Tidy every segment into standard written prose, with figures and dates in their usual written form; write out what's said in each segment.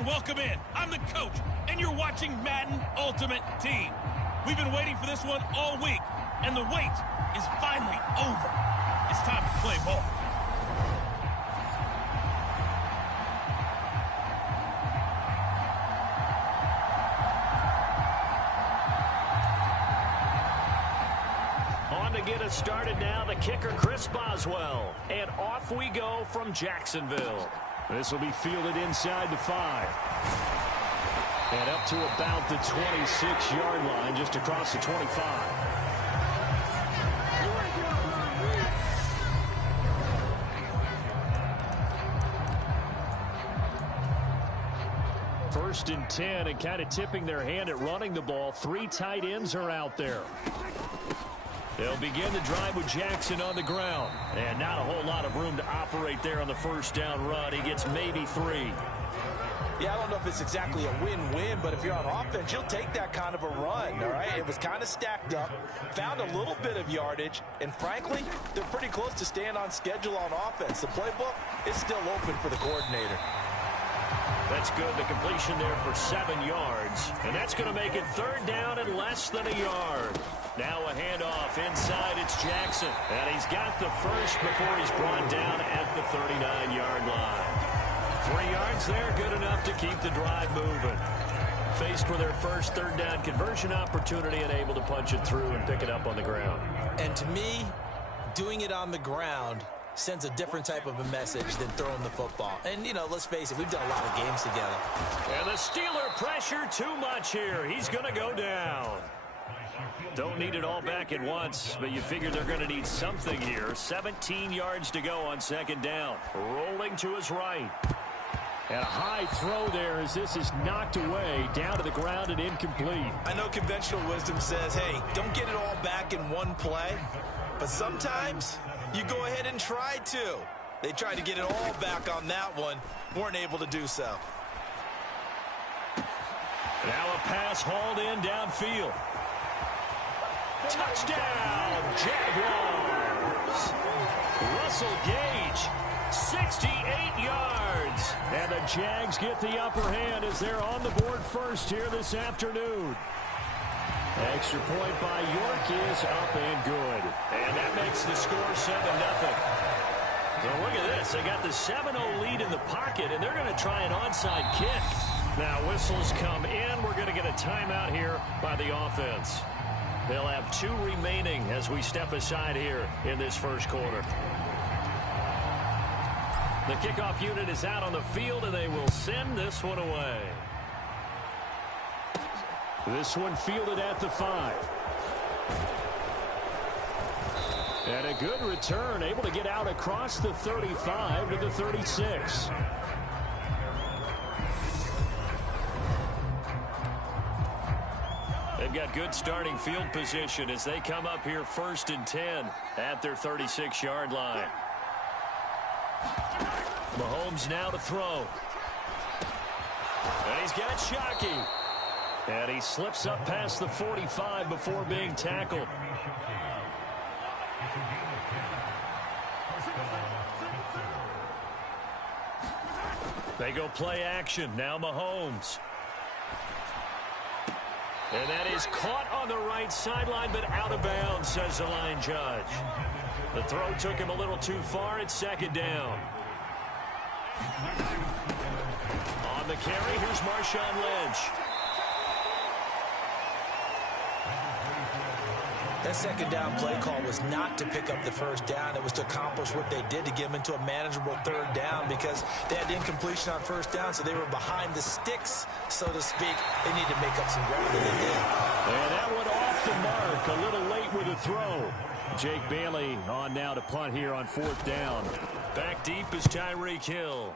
everyone, welcome in. I'm the coach, and you're watching Madden Ultimate Team. We've been waiting for this one all week, and the wait is finally over. It's time to play ball. On to get us started now, the kicker, Chris Boswell. And off we go from Jacksonville. This will be fielded inside the 5. And up to about the 26-yard line, just across the 25. First and 10, and kind of tipping their hand at running the ball. 3 tight ends are out there. They'll begin the drive with Jackson on the ground. And not a whole lot of room to operate there on the first down run. He gets maybe 3. Yeah, I don't know if it's exactly a win-win, but if you're on offense, you'll take that kind of a run, all right? It was kind of stacked up, found a little bit of yardage, and frankly, they're pretty close to staying on schedule on offense. The playbook is still open for the coordinator. That's good. The completion there for 7 yards. And that's going to make it 3rd down and less than a yard. Now a handoff inside. It's Jackson. And he's got the first before he's brought down at the 39-yard line. 3 yards there, good enough to keep the drive moving. Faced with their first 3rd down conversion opportunity and able to punch it through and pick it up on the ground. And to me, doing it on the ground sends a different type of a message than throwing the football. And, you know, let's face it, we've done a lot of games together. And the Steeler pressure too much here. He's going to go down. Don't need it all back at once, but you figure they're going to need something here. 17 yards to go on 2nd down. Rolling to his right. And a high throw there as this is knocked away, down to the ground and incomplete. I know conventional wisdom says, hey, don't get it all back in one play. But sometimes you go ahead and try to. They tried to get it all back on that one. Weren't able to do so. Now a pass hauled in downfield. Touchdown, Jaguars. Russell Gage, 68 yards. And the Jags get the upper hand as they're on the board first here this afternoon. Extra point by York is up and good. And that makes the score 7-0. Well, look at this. They got the 7-0 lead in the pocket, and they're going to try an onside kick. Now whistles come in. We're going to get a timeout here by the offense. They'll have 2 remaining as we step aside here in this first quarter. The kickoff unit is out on the field, and they will send this one away. This one fielded at the 5. And a good return, able to get out across the 35 to the 36. They've got good starting field position as they come up here 1st and 10 at their 36-yard line. Mahomes now to throw. And he's got Shockey. And he slips up past the 45 before being tackled. They go play action. Now Mahomes. And that is caught on the right sideline, but out of bounds, says the line judge. The throw took him a little too far. It's 2nd down. On the carry, here's Marshawn Lynch. That 2nd down play call was not to pick up the 1st down. It was to accomplish what they did to get them into a manageable 3rd down because they had incompletion on 1st down, so they were behind the sticks, so to speak. They need to make up some ground, and they did. And that one off the mark, a little late with a throw. Jake Bailey on now to punt here on 4th down. Back deep is Tyreek Hill.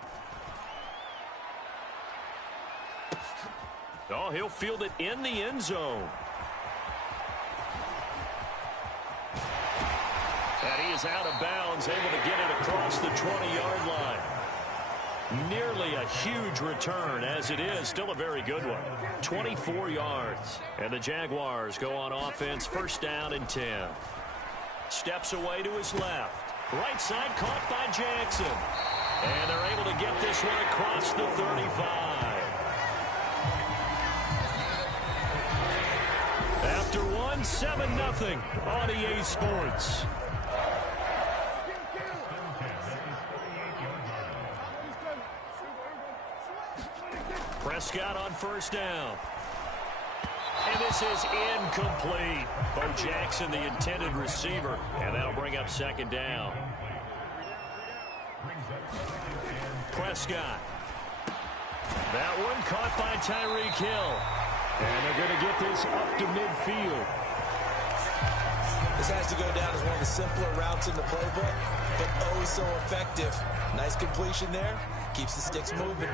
Oh, he'll field it in the end zone. And he is out of bounds, able to get it across the 20-yard line. Nearly a huge return, as it is still a very good one. 24 yards. And the Jaguars go on offense, 1st down and 10. Steps away to his left. Right side caught by Jackson. And they're able to get this one across the 35. won 7-0 on EA Sports. Prescott on first down. And this is incomplete. Bo Jackson, the intended receiver, and that'll bring up second down. Prescott. That one caught by Tyreek Hill. And they're going to get this up to midfield. This has to go down as one of the simpler routes in the playbook, but oh so effective. Nice completion there. Keeps the sticks moving.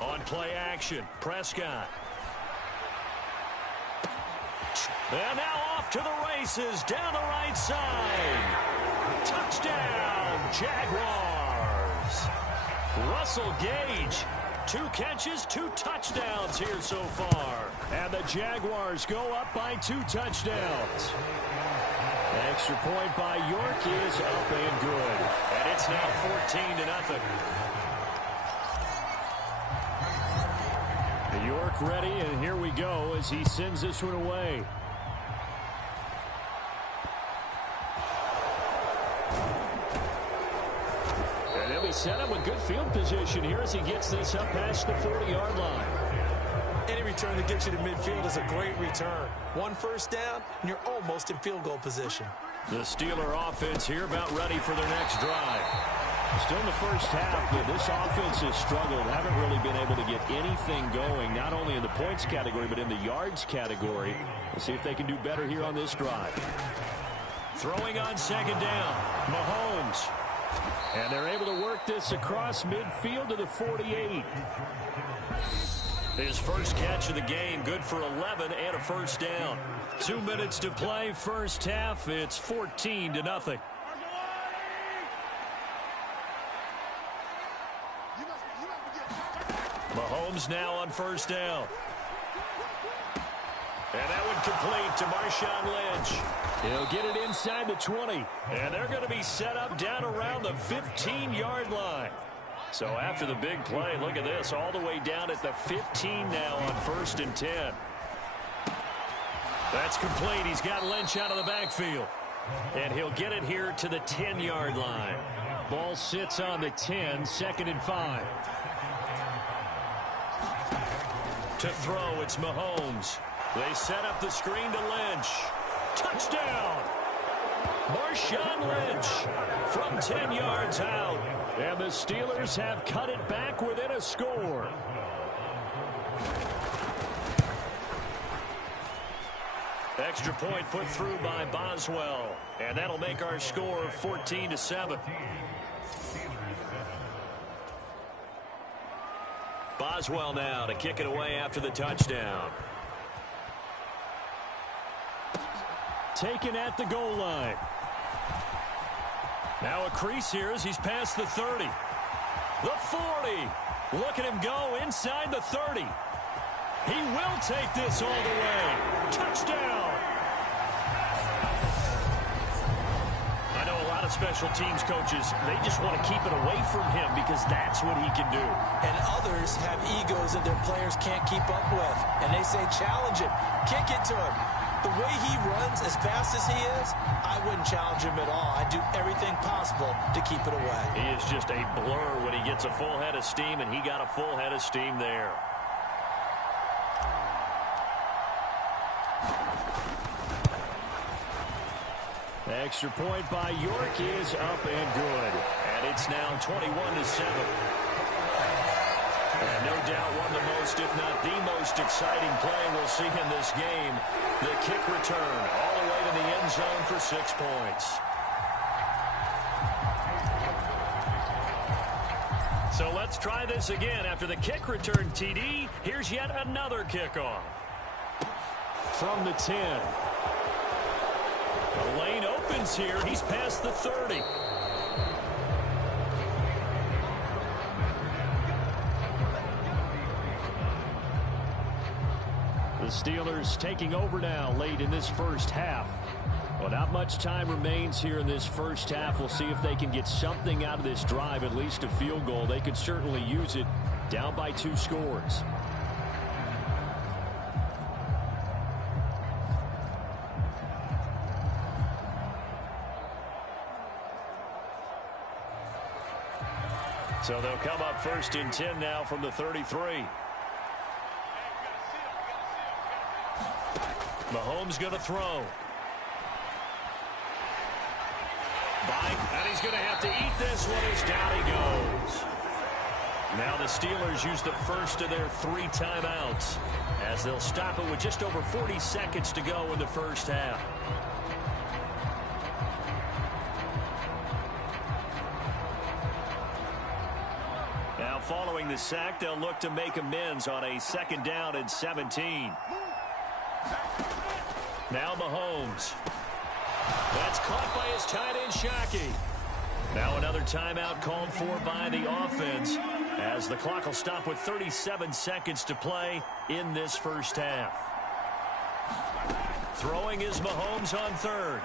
On play action, Prescott. And now off to the races, down the right side. Touchdown, Jaguars. Russell Gage, 2 catches, 2 touchdowns here so far. And the Jaguars go up by 2 touchdowns. Extra point by York is up and good. And it's now 14-0. York ready, and here we go as he sends this one away. And he'll be set up with good field position here as he gets this up past the 40-yard line. Any return that gets you to midfield is a great return. 1 first down, and you're almost in field goal position. The Steeler offense here about ready for their next drive. Still in the first half, but this offense has struggled. Haven't really been able to get anything going, not only in the points category, but in the yards category. We'll see if they can do better here on this drive. Throwing on second down, Mahomes. And they're able to work this across midfield to the 48. His first catch of the game, good for 11 and a first down. 2 minutes to play, first half. It's 14-0. Mahomes now on first down. And that one complete to Marshawn Lynch. He'll get it inside the 20. And they're going to be set up down around the 15-yard line. So after the big play, look at this, all the way down at the 15 now on 1st and 10. That's complete. He's got Lynch out of the backfield. And he'll get it here to the 10-yard line. Ball sits on the 10, 2nd and 5. To throw, it's Mahomes. They set up the screen to Lynch. Touchdown! Marshawn Lynch from 10 yards out. And the Steelers have cut it back within a score. Extra point put through by Boswell. And that'll make our score 14-7. Boswell now to kick it away after the touchdown. Taken at the goal line. Now a crease here as he's past the 30. The 40. Look at him go inside the 30. He will take this all the way. Touchdown. I know a lot of special teams coaches, they just want to keep it away from him because that's what he can do. And others have egos that their players can't keep up with. And they say challenge him. Kick it to him. The way he runs, as fast as he is, I wouldn't challenge him at all. I'd do everything possible to keep it away. He is just a blur when he gets a full head of steam, and he got a full head of steam there. The extra point by York is up and good. And it's now 21-7. And no doubt one of the most, if not the most exciting play we'll see in this game. The kick return all the way to the end zone for 6 points. So let's try this again. After the kick return, TD, here's yet another kickoff. From the 10. The lane opens here. He's past the 30. The Steelers taking over now late in this first half. Well, not much time remains here in this first half. We'll see if they can get something out of this drive, at least a field goal. They could certainly use it down by 2 scores. So they'll come up 1st and 10 now from the 33. Mahomes going to throw. And he's going to have to eat this one as down he goes. Now the Steelers use the first of their 3 timeouts as they'll stop it with just over 40 seconds to go in the first half. Now following the sack, they'll look to make amends on a 2nd down and 17. Now Mahomes. That's caught by his tight end, Shockey. Now another timeout called for by the offense as the clock will stop with 37 seconds to play in this first half. Throwing is Mahomes on 3rd.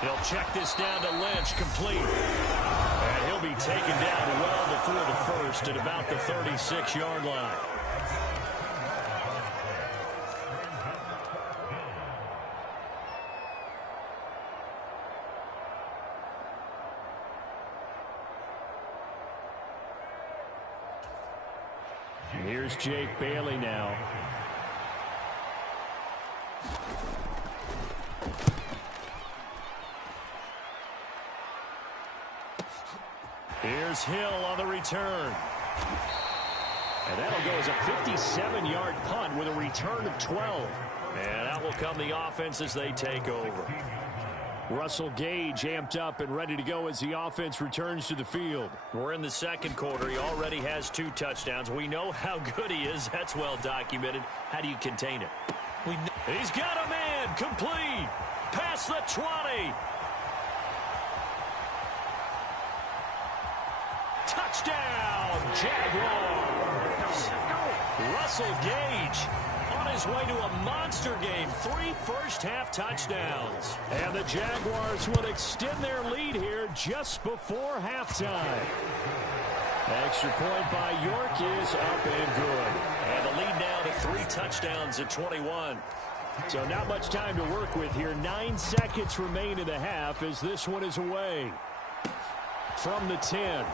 He'll check this down to Lynch, complete. And he'll be taken down well before the first at about the 36-yard line. Here's Jake Bailey now. Here's Hill on the return. And that'll go as a 57-yard punt with a return of 12. And out will come the offense as they take over. Russell Gage amped up and ready to go as the offense returns to the field. We're in the 2nd quarter. He already has 2 touchdowns. We know how good he is. That's well documented. How do you contain it? He's got a man. Complete. Past the 20. Touchdown, Jaguars. Russell Gage on his way to a monster game. 3 first-half touchdowns. And the Jaguars will extend their lead here just before halftime. Extra point by York is up and good. And the lead now to 3 touchdowns at 21. So not much time to work with here. 9 seconds remain in the half as this one is away. From the 10.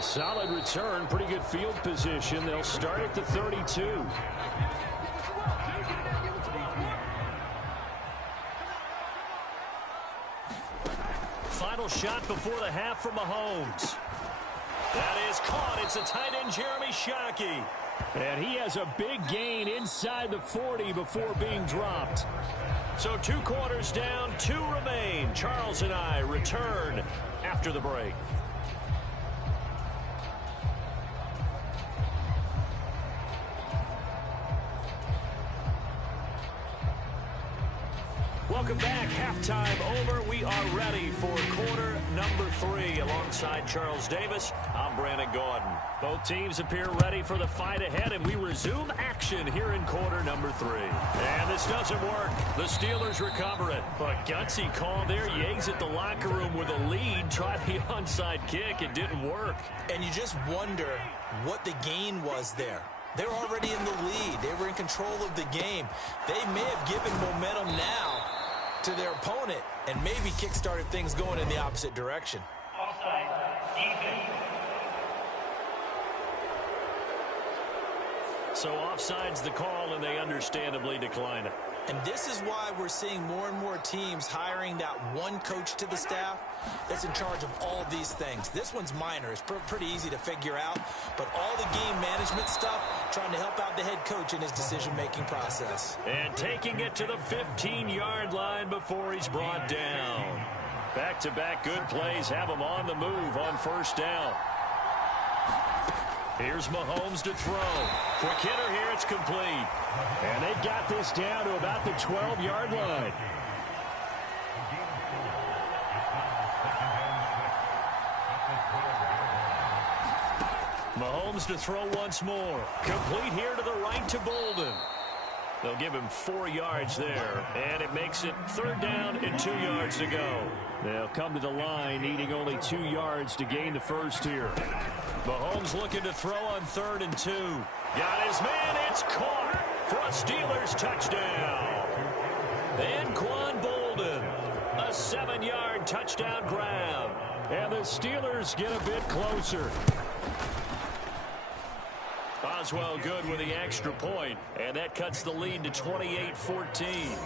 Solid return, pretty good field position. They'll start at the 32. Final shot before the half from Mahomes. That is caught. It's a tight end, Jeremy Shockey. And he has a big gain inside the 40 before being dropped. So 2 quarters down, 2 remain. Charles and I return after the break. Welcome back. Halftime over. We are ready for quarter number 3. Alongside Charles Davis, I'm Brandon Gordon. Both teams appear ready for the fight ahead, and we resume action here in quarter number 3. And this doesn't work. The Steelers recover it. But gutsy call there. Yates at the locker room with a lead. Tried the onside kick. It didn't work. And you just wonder what the gain was there. They're already in the lead. They were in control of the game. They may have given momentum now to their opponent and maybe kick-started things going in the opposite direction. Offside, defense. So offside's the call, and they understandably decline it. And this is why we're seeing more and more teams hiring that one coach to the staff that's in charge of all these things. This one's minor. It's pretty easy to figure out. But all the game management stuff, trying to help out the head coach in his decision-making process. And taking it to the 15-yard line before he's brought down. Back-to-back good plays have him on the move on 1st down. Here's Mahomes to throw. Quick hitter here, it's complete. And they've got this down to about the 12-yard line. Mahomes to throw once more. Complete here to the right to Bolden. They'll give him 4 yards there, and it makes it 3rd down and 2 yards to go. They'll come to the line, needing only 2 yards to gain the first here. Mahomes looking to throw on 3rd and 2. Got his man, it's caught for a Steelers touchdown. And Quan Bolden, a 7-yard touchdown grab. And the Steelers get a bit closer. Boswell good with the extra point, and that cuts the lead to 28-14.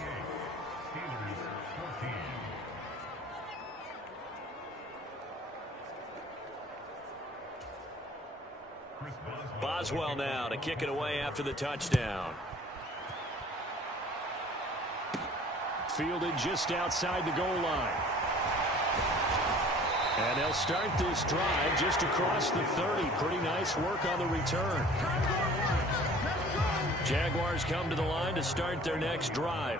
Boswell now to kick it away after the touchdown. Fielded just outside the goal line. And they'll start this drive just across the 30. Pretty nice work on the return. Jaguars come to the line to start their next drive.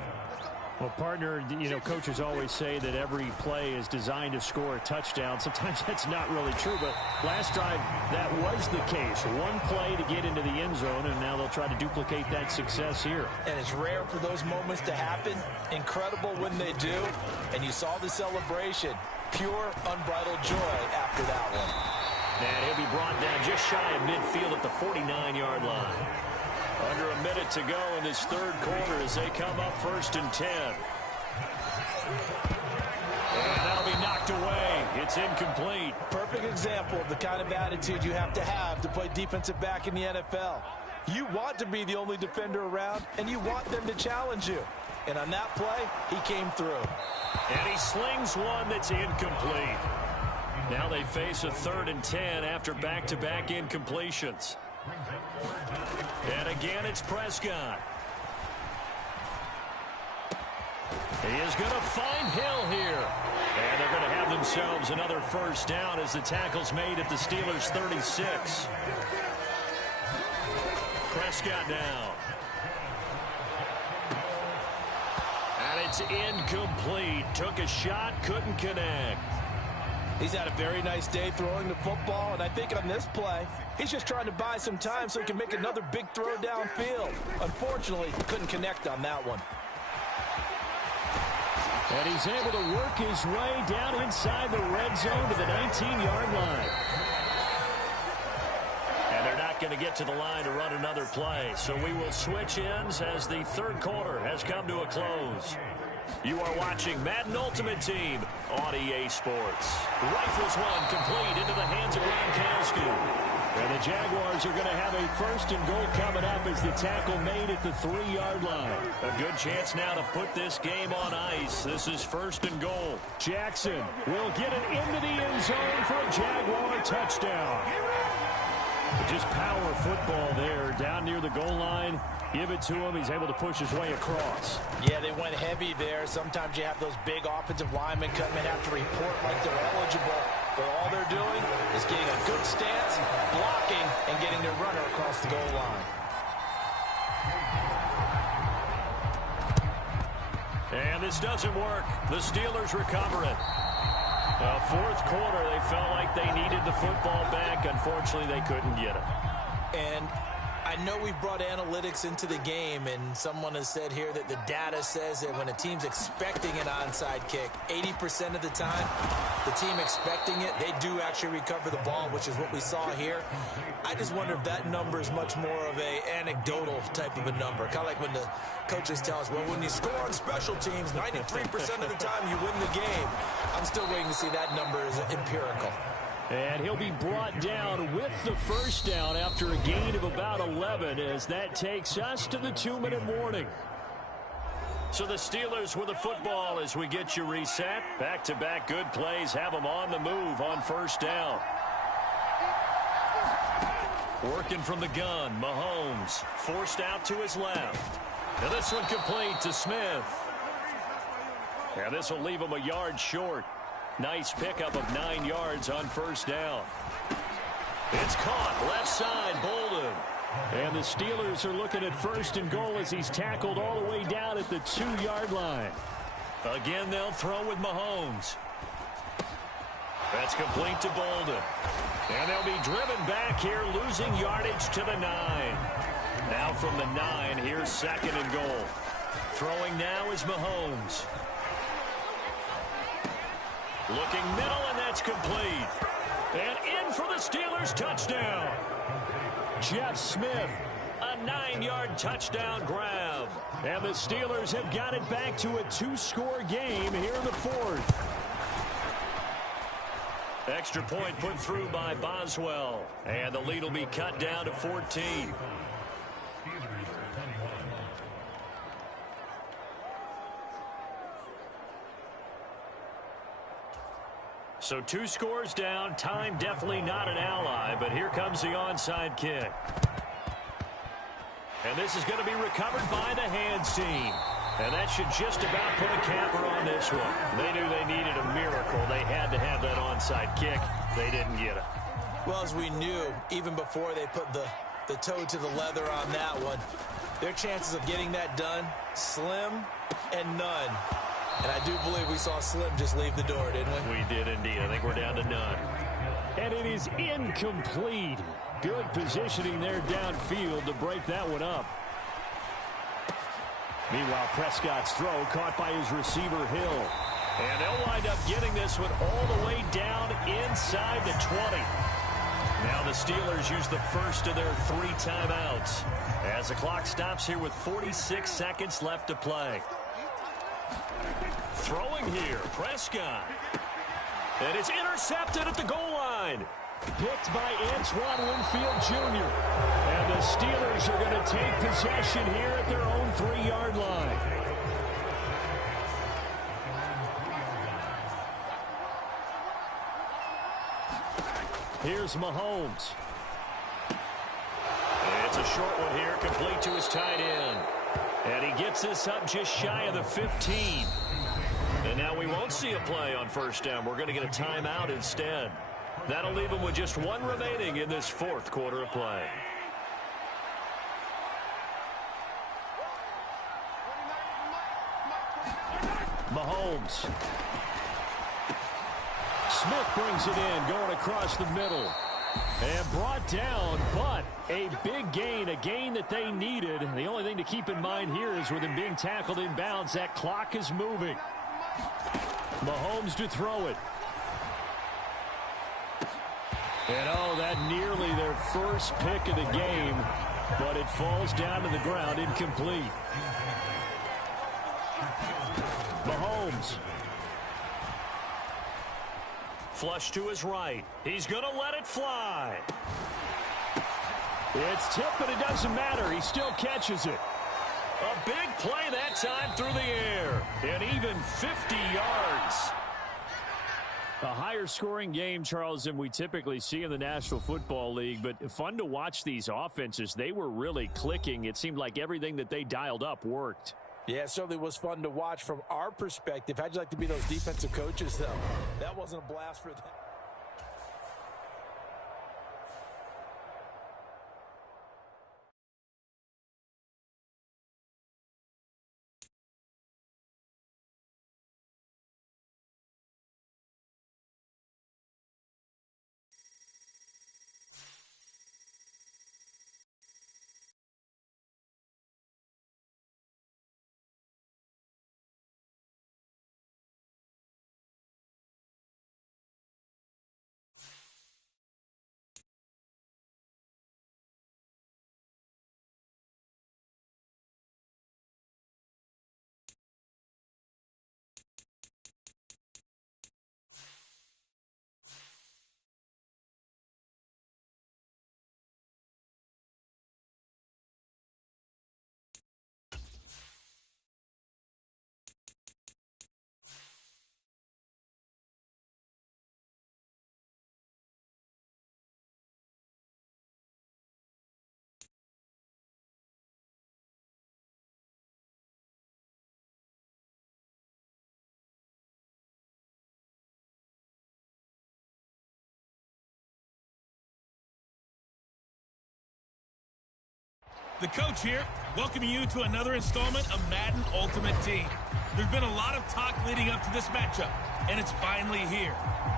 Well, partner, you know, coaches always say that every play is designed to score a touchdown. Sometimes that's not really true, but last drive, that was the case. One play to get into the end zone, and now they'll try to duplicate that success here. And it's rare for those moments to happen. Incredible when they do. And you saw the celebration. Pure, unbridled joy after that one. And he'll be brought down just shy of midfield at the 49-yard line. Under a minute to go in this third quarter as they come up 1st and 10. And that'll be knocked away. It's incomplete. Perfect example of the kind of attitude you have to play defensive back in the NFL. You want to be the only defender around, and you want them to challenge you. And on that play, he came through. And he slings one that's incomplete. Now they face a 3rd and 10 after back-to-back incompletions. And again, it's Prescott. He is going to find Hill here. And they're going to have themselves another first down as the tackle's made at the Steelers' 36. Prescott now. And it's incomplete. Took a shot, couldn't connect. He's had a very nice day throwing the football, and I think on this play, he's just trying to buy some time so he can make another big throw downfield. Unfortunately, couldn't connect on that one. And he's able to work his way down inside the red zone to the 19-yard line. And they're not going to get to the line to run another play, so we will switch ends as the third quarter has come to a close. You are watching Madden Ultimate Team on EA Sports. Rifles one complete into the hands of Gronkowski. And the Jaguars are going to have a 1st and goal coming up as the tackle made at the 3-yard line. A good chance now to put this game on ice. This is 1st and goal. Jackson will get it into the end zone for a Jaguar touchdown. Just power football there down near the goal line. Give it to him. He's able to push his way across. Yeah, they went heavy there. Sometimes you have those big offensive linemen come and have to report like they're eligible. But all they're doing is getting a good stance, blocking, and getting their runner across the goal line. And this doesn't work. The Steelers recover it. Fourth quarter, they felt like they needed the football back. Unfortunately, they couldn't get it. And I know we've brought analytics into the game, and someone has said here that the data says that when a team's expecting an onside kick, 80% of the time, the team expecting it, they do actually recover the ball, which is what we saw here. I just wonder if that number is much more of a anecdotal type of a number. Kind of like when the coaches tell us, well, when you score on special teams, 93% of the time you win the game. I'm still waiting to see that number is empirical. And he'll be brought down with the first down after a gain of about 11 as that takes us to the 2-minute warning. So the Steelers with the football as we get you reset. Back-to-back good plays have them on the move on first down. Working from the gun, Mahomes forced out to his left. Now this one complete to Smith. And this will leave him a yard short. Nice pickup of 9 yards on first down. It's caught left side, Bolden. And the Steelers are looking at 1st and goal as he's tackled all the way down at the 2-yard line. Again, they'll throw with Mahomes. That's complete to Bolden. And they'll be driven back here, losing yardage to the 9. Now from the 9, here's 2nd and goal. Throwing now is Mahomes. Looking middle, and that's complete. And in for the Steelers touchdown. Jeff Smith, A 9-yard touchdown grab. and the Steelers have got it back to a 2-score game here in the 4th. Extra point put through by Boswell. And the lead will be cut down to 14. So 2 scores down. Time definitely not an ally, but here comes the onside kick. And this is going to be recovered by the hands team. And that should just about put a capper on this one. They knew they needed a miracle. They had to have that onside kick. They didn't get it. Well, as we knew, even before they put the toe to the leather on that one, their chances of getting that done, slim and none. And I do believe we saw Slim just leave the door, didn't we? We did indeed. I think we're down to none. And it is incomplete. Good positioning there downfield to break that one up. Meanwhile, Prescott's throw caught by his receiver, Hill. And they'll wind up getting this one all the way down inside the 20. Now the Steelers use the first of their 3 timeouts as the clock stops here with 46 seconds left to play. Throwing here, Prescott. And it's intercepted at the goal line. Picked by Antoine Winfield Jr. And the Steelers are going to take possession here at their own 3-yard line. Here's Mahomes. It's a short one here, complete to his tight end. And he gets this up just shy of the 15. And now we won't see a play on first down. We're going to get a timeout instead. That'll leave him with just 1 remaining in this 4th quarter of play. Mahomes. Smith brings it in, going across the middle. And brought down, but a big gain, a gain that they needed. The only thing to keep in mind here is with him being tackled inbounds, that clock is moving. Mahomes to throw it. And oh, that nearly their first pick of the game, but it falls down to the ground incomplete. Mahomes. Flush to his right. He's going to let it fly. It's tipped, but it doesn't matter. He still catches it. A big play that time through the air. And even 50 yards. A higher scoring game, Charles, than we typically see in the National Football League, but fun to watch these offenses. They were really clicking. It seemed like everything that they dialed up worked. Yeah, it certainly was fun to watch from our perspective. How'd you like to be those defensive coaches, though? That wasn't a blast for them. The coach here, welcoming you to another installment of Madden Ultimate Team. There's been a lot of talk leading up to this matchup, and it's finally here.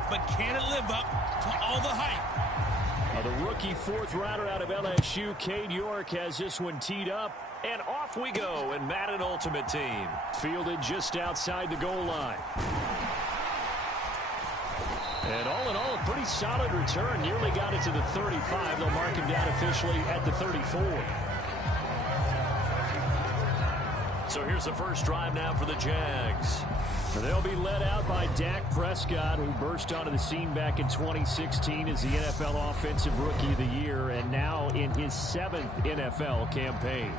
But can it live up to all the hype? The rookie 4th rounder out of LSU, Cade York, has this one teed up. And off we go in Madden Ultimate Team. Fielded just outside the goal line. And all in all, a pretty solid return. Nearly got it to the 35. They'll mark him down officially at the 34. So here's the first drive now for the Jags. They'll be led out by Dak Prescott, who burst onto the scene back in 2016 as the NFL Offensive Rookie of the Year, and now in his 7th NFL campaign.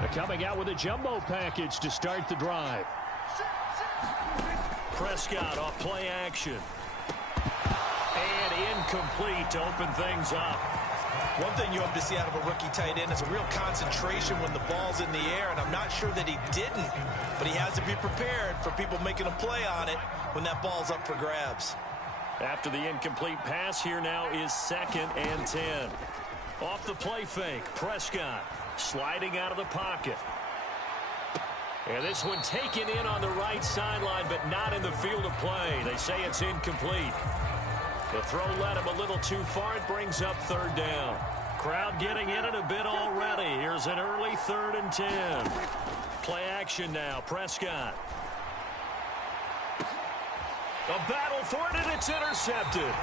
They're coming out with a jumbo package to start the drive. Prescott off play action. And incomplete to open things up. One thing you hope to see out of a rookie tight end is a real concentration when the ball's in the air, and I'm not sure that he didn't, but he has to be prepared for people making a play on it when that ball's up for grabs. After the incomplete pass, here now is 2nd and 10. Off the play fake, Prescott sliding out of the pocket. And this one taken in on the right sideline, but not in the field of play. They say it's incomplete. The throw led him a little too far. It brings up 3rd down. Crowd getting in it a bit already. Here's an early 3rd and 10. Play action now. Prescott. A battle for it, and it's intercepted.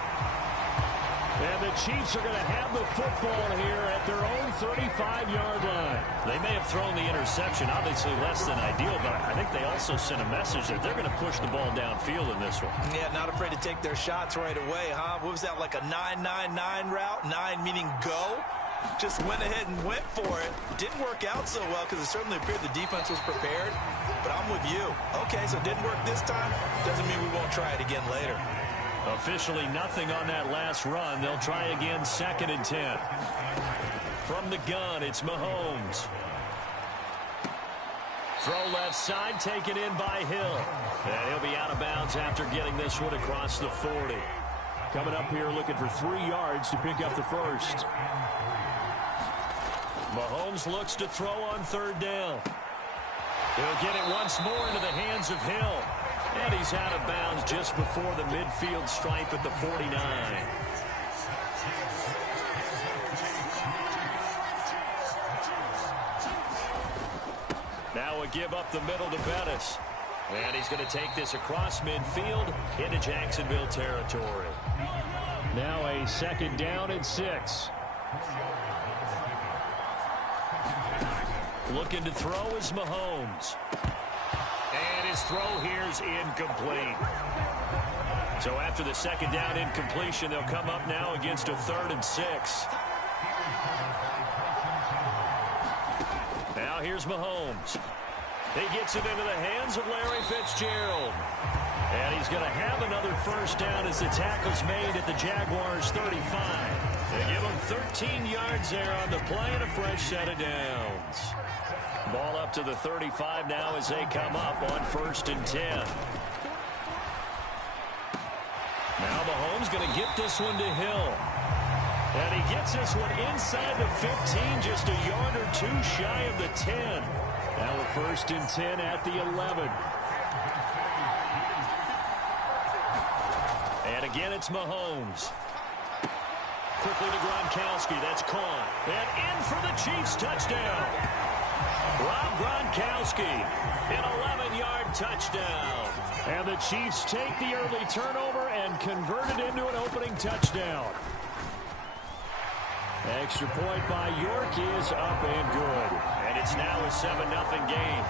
And the Chiefs are going to have the football here at their own 35-yard line. They may have thrown the interception, obviously less than ideal, but I think they also sent a message that they're going to push the ball downfield in this one. Yeah, not afraid to take their shots right away, huh? What was that, like a 9-9-9 route? 9 meaning go? Just went ahead and went for it. Didn't work out so well because it certainly appeared the defense was prepared. But I'm with you. Okay, so it didn't work this time. Doesn't mean we won't try it again later. Officially nothing on that last run. They'll try again 2nd and 10. From the gun, it's Mahomes. Throw left side, taken in by Hill. And he'll be out of bounds after getting this one across the 40. Coming up here looking for 3 yards to pick up the first. Mahomes looks to throw on 3rd down. He'll get it once more into the hands of Hill. And he's out of bounds just before the midfield stripe at the 49. Now a give up the middle to Bettis. And he's going to take this across midfield into Jacksonville territory. Now a 2nd down and 6. Looking to throw is Mahomes. And his throw here is incomplete. So after the 2nd down incompletion, they'll come up now against a 3rd and 6. Now here's Mahomes. He gets it into the hands of Larry Fitzgerald. And he's going to have another first down as the tackle's made at the Jaguars' 35. They give him 13 yards there on the play and a fresh set of downs. Ball up to the 35 now as they come up on 1st and 10. Now Mahomes going to get this one to Hill. And he gets this one inside the 15, just a yard or 2 shy of the 10. Now a 1st and 10 at the 11. And again it's Mahomes. Quickly to Gronkowski. That's caught. And in for the Chiefs touchdown. Rob Gronkowski, an 11-yard touchdown. And the Chiefs take the early turnover and convert it into an opening touchdown. Extra point by York is up and good. And it's now a 7-0 game.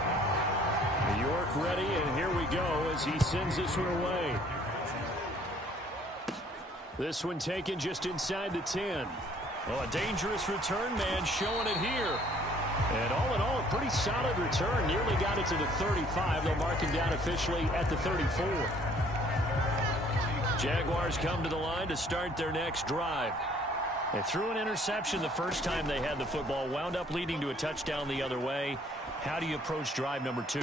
York ready, and here we go as he sends this one away. This one taken just inside the 10. Oh, a dangerous return man showing it here. And all in all, a pretty solid return. Nearly got it to the 35. They'll mark him down officially at the 34. Jaguars come to the line to start their next drive. They threw an interception the first time they had the football, wound up leading to a touchdown the other way. How do you approach drive number 2?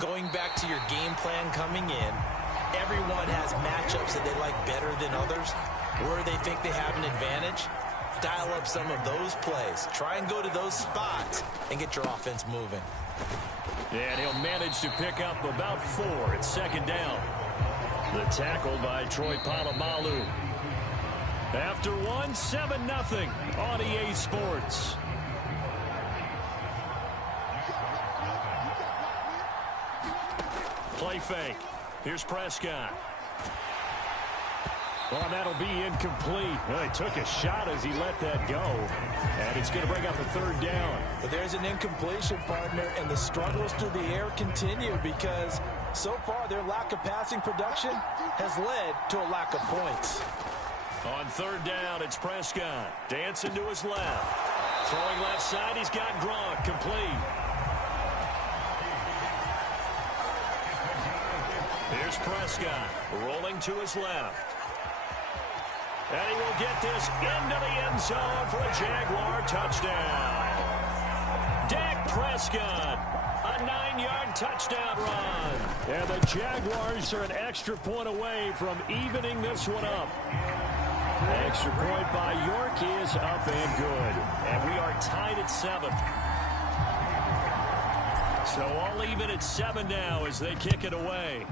Going back to your game plan coming in, everyone has matchups that they like better than others, where they think they have an advantage. Dial up some of those plays. Try and go to those spots and get your offense moving. And he'll manage to pick up about 4 at 2nd down. The tackle by Troy Polamalu. After 1, 7-0 on EA Sports. Play fake. Here's Prescott. Well, that'll be incomplete. Well, he took a shot as he let that go. And it's going to bring up a 3rd down. But there's an incompletion, partner, and the struggles through the air continue because So far, their lack of passing production has led to a lack of points. On third down, it's Prescott. Dancing to his left. Throwing left side, he's got Gronk complete. Here's Prescott rolling to his left. And he will get this into the end zone for a Jaguar touchdown. Dak Prescott, a 9-yard touchdown run. And the Jaguars are an extra point away from evening this one up. Extra point by York is up and good. And we are tied at 7. So all even at 7 now as they kick it away.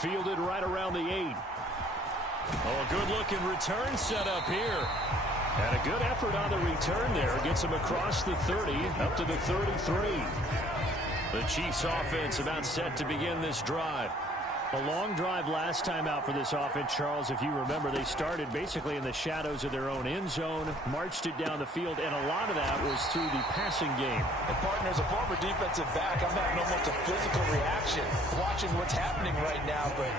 Fielded right around the 8. Oh, a good-looking return set up here. And a good effort on the return there. Gets him across the 30, up to the 33. The Chiefs offense about set to begin this drive. A long drive last time out for this offense, Charles. If you remember, they started basically in the shadows of their own end zone, marched it down the field, and a lot of that was through the passing game. And partner, as a former defensive back, I'm having almost a physical reaction watching what's happening right now. But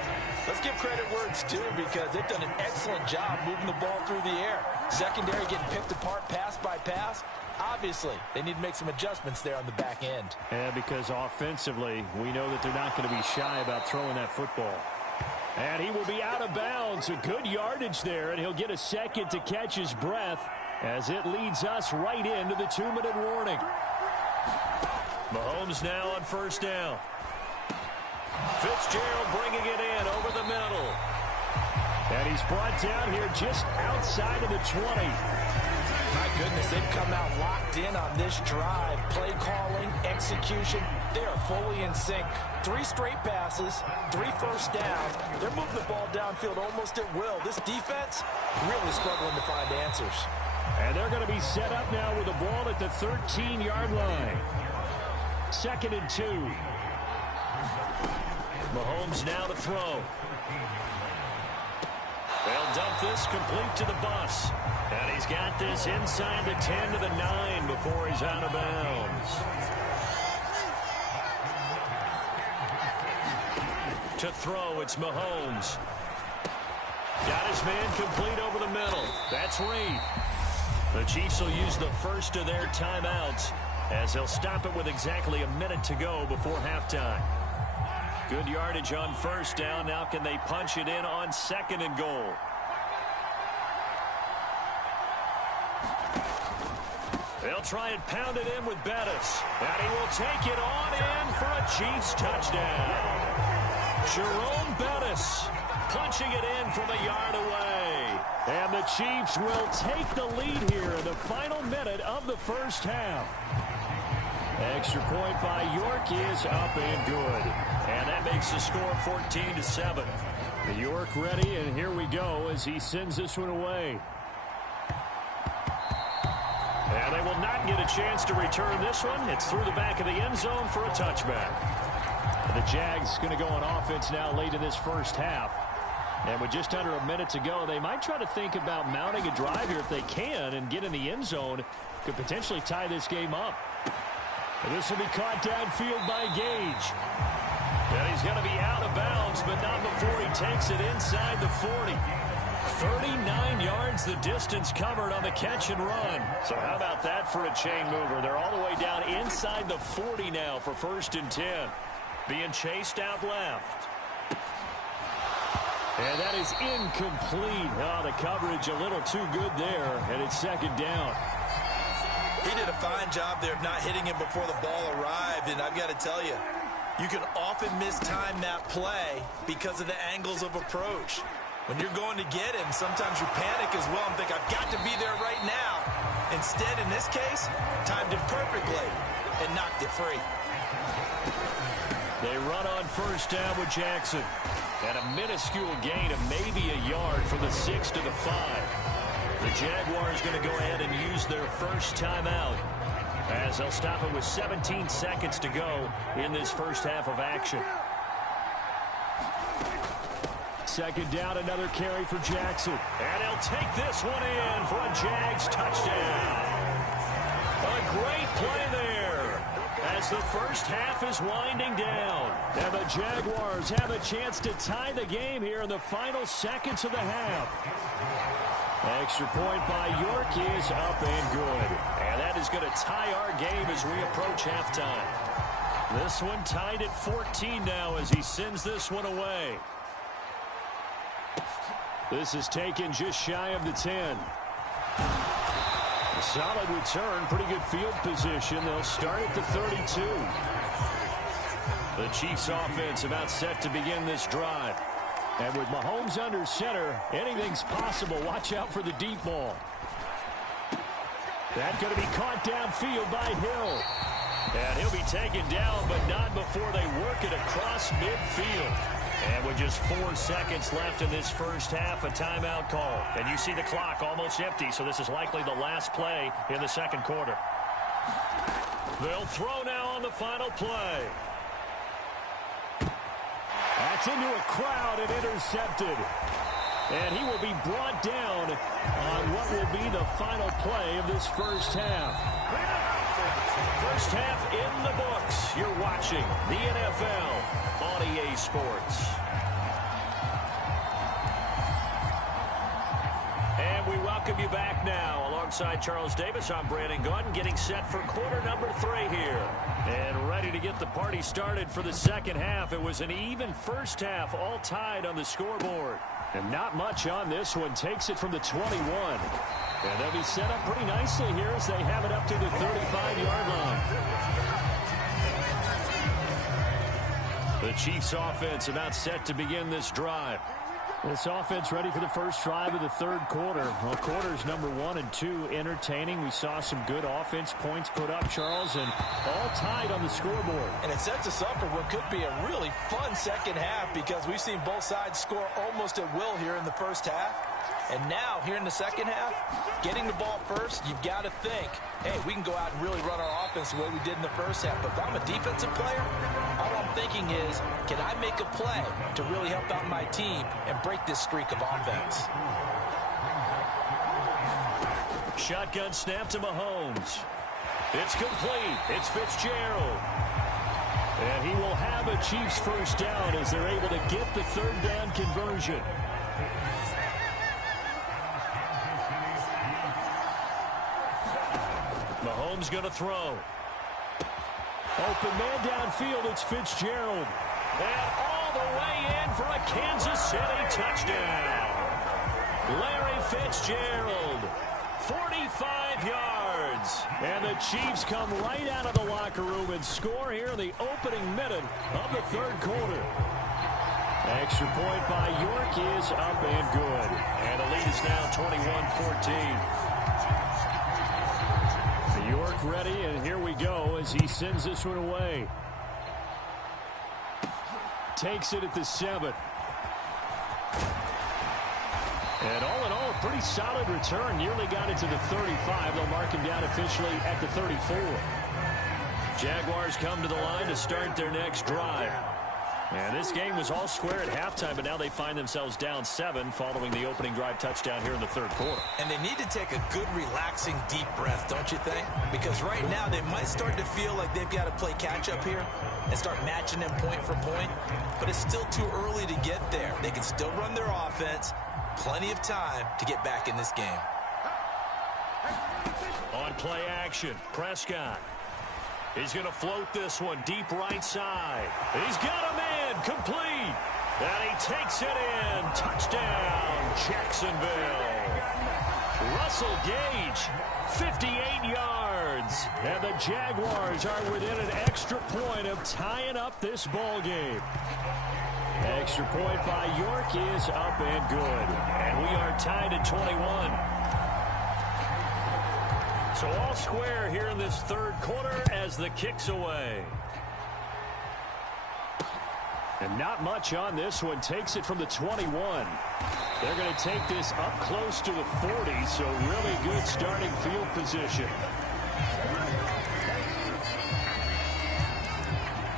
let's give credit where it's due, because they've done an excellent job moving the ball through the air. Secondary getting picked apart pass by pass. Obviously, they need to make some adjustments there on the back end. Yeah, because offensively, we know that they're not going to be shy about throwing that football. And he will be out of bounds. A good yardage there, and he'll get a second to catch his breath as it leads us right into the 2-minute warning. Mahomes now on first down. Fitzgerald bringing it in over the middle. And he's brought down here just outside of the 20. My goodness, they've come out locked in on this drive. Play calling, execution, they are fully in sync. 3 straight passes, 3 first downs. They're moving the ball downfield almost at will. This defense really struggling to find answers. And they're going to be set up now with the ball at the 13-yard line. 2nd and 2. Mahomes now to throw. They'll dump this complete to the bus. And he's got this inside the 10 to the 9 before he's out of bounds. To throw, it's Mahomes. Got his man complete over the middle. That's Reed. The Chiefs will use the first of their timeouts as they'll stop it with exactly a minute to go before halftime. Good yardage on first down. Now can they punch it in on 2nd and goal? They'll try and pound it in with Bettis. And he will take it on in for a Chiefs touchdown. Jerome Bettis punching it in from a yard away. And the Chiefs will take the lead here in the final minute of the first half. Extra point by York is up and good. And that makes the score 14-7. York ready, and here we go as he sends this one away. And they will not get a chance to return this one. It's through the back of the end zone for a touchback. The Jags going to go on offense now late in this first half. And with just under a minute to go, they might try to think about mounting a drive here if they can and get in the end zone. Could potentially tie this game up. And this will be caught downfield by Gage. And he's going to be out of bounds, but not before he takes it inside the 40. 39 yards the distance covered on the catch and run. So how about that for a chain mover? They're all the way down inside the 40 now for 1st and 10. Being chased out left. And that is incomplete. Oh, the coverage a little too good there, and it's 2nd down. He did a fine job there of not hitting him before the ball arrived, and I've got to tell you, you can often mistime that play because of the angles of approach. When you're going to get him, sometimes you panic as well and think, I've got to be there right now. Instead, in this case, timed it perfectly and knocked it free. They run on first down with Jackson. And a minuscule gain of maybe a yard from the 6 to the 5. The Jaguars going to go ahead and use their first timeout as they'll stop it with 17 seconds to go in this first half of action. 2nd down, another carry for Jackson. And he'll take this one in for a Jags touchdown. A great play there as the first half is winding down. And the Jaguars have a chance to tie the game here in the final seconds of the half. Extra point by York is up and good. And that is going to tie our game as we approach halftime. This one tied at 14 now as he sends this one away. This is taken just shy of the 10. A solid return, pretty good field position. They'll start at the 32. The Chiefs offense about set to begin this drive. And with Mahomes under center, anything's possible. Watch out for the deep ball. That's going to be caught downfield by Hill. And he'll be taken down, but not before they work it across midfield. And with just 4 seconds left in this first half, a timeout call. And you see the clock almost empty, so this is likely the last play in the second quarter. They'll throw now on the final play. That's into a crowd and intercepted. And he will be brought down on what will be the final play of this first half. First half in the books. You're watching the NFL on EA Sports. And we welcome you back now. Alongside Charles Davis, I'm Brandon Gaudin, getting set for quarter number 3 here. And ready to get the party started for the second half. It was an even first half, all tied on the scoreboard. And not much on this one. Takes it from the 21. And they'll be set up pretty nicely here as they have it up to the 35-yard line. The Chiefs offense about set to begin this drive. This offense ready for the first drive of the third quarter. Well, quarters number 1 and 2 entertaining. We saw some good offense points put up, Charles, and all tied on the scoreboard. And it sets us up for what could be a really fun second half because we've seen both sides score almost at will here in the first half. And now, here in the second half, getting the ball first, you've got to think, hey, we can go out and really run our offense the way we did in the first half. But if I'm a defensive player, all I'm thinking is, can I make a play to really help out my team and break this streak of offense? Shotgun snap to Mahomes. It's complete. It's Fitzgerald. And he will have a Chiefs first down as they're able to get the third down conversion. Mahomes going to throw. Open man downfield, it's Fitzgerald. And all the way in for a Kansas City touchdown. Larry Fitzgerald, 45 yards. And the Chiefs come right out of the locker room and score here in the opening minute of the third quarter. Extra point by York is up and good. And the lead is now 21-14. York ready, and here we go as he sends this one away. Takes it at the 7. And all in all, a pretty solid return. Nearly got it to the 35. They'll mark him down officially at the 34. Jaguars come to the line to start their next drive. And this game was all square at halftime, but now they find themselves down 7 following the opening drive touchdown here in the third quarter. And they need to take a good, relaxing, deep breath, don't you think? Because right now they might start to feel like they've got to play catch-up here and start matching them point for point. But it's still too early to get there. They can still run their offense. Plenty of time to get back in this game. On play action, Prescott. He's going to float this one deep right side. He's got a man complete. And he takes it in. Touchdown, Jacksonville. Russell Gage, 58 yards. And the Jaguars are within an extra point of tying up this ball game. Extra point by York is up and good. And we are tied at 21. So all square here in this third quarter as the kick's away. And not much on this one. Takes it from the 21. They're going to take this up close to the 40, so really good starting field position.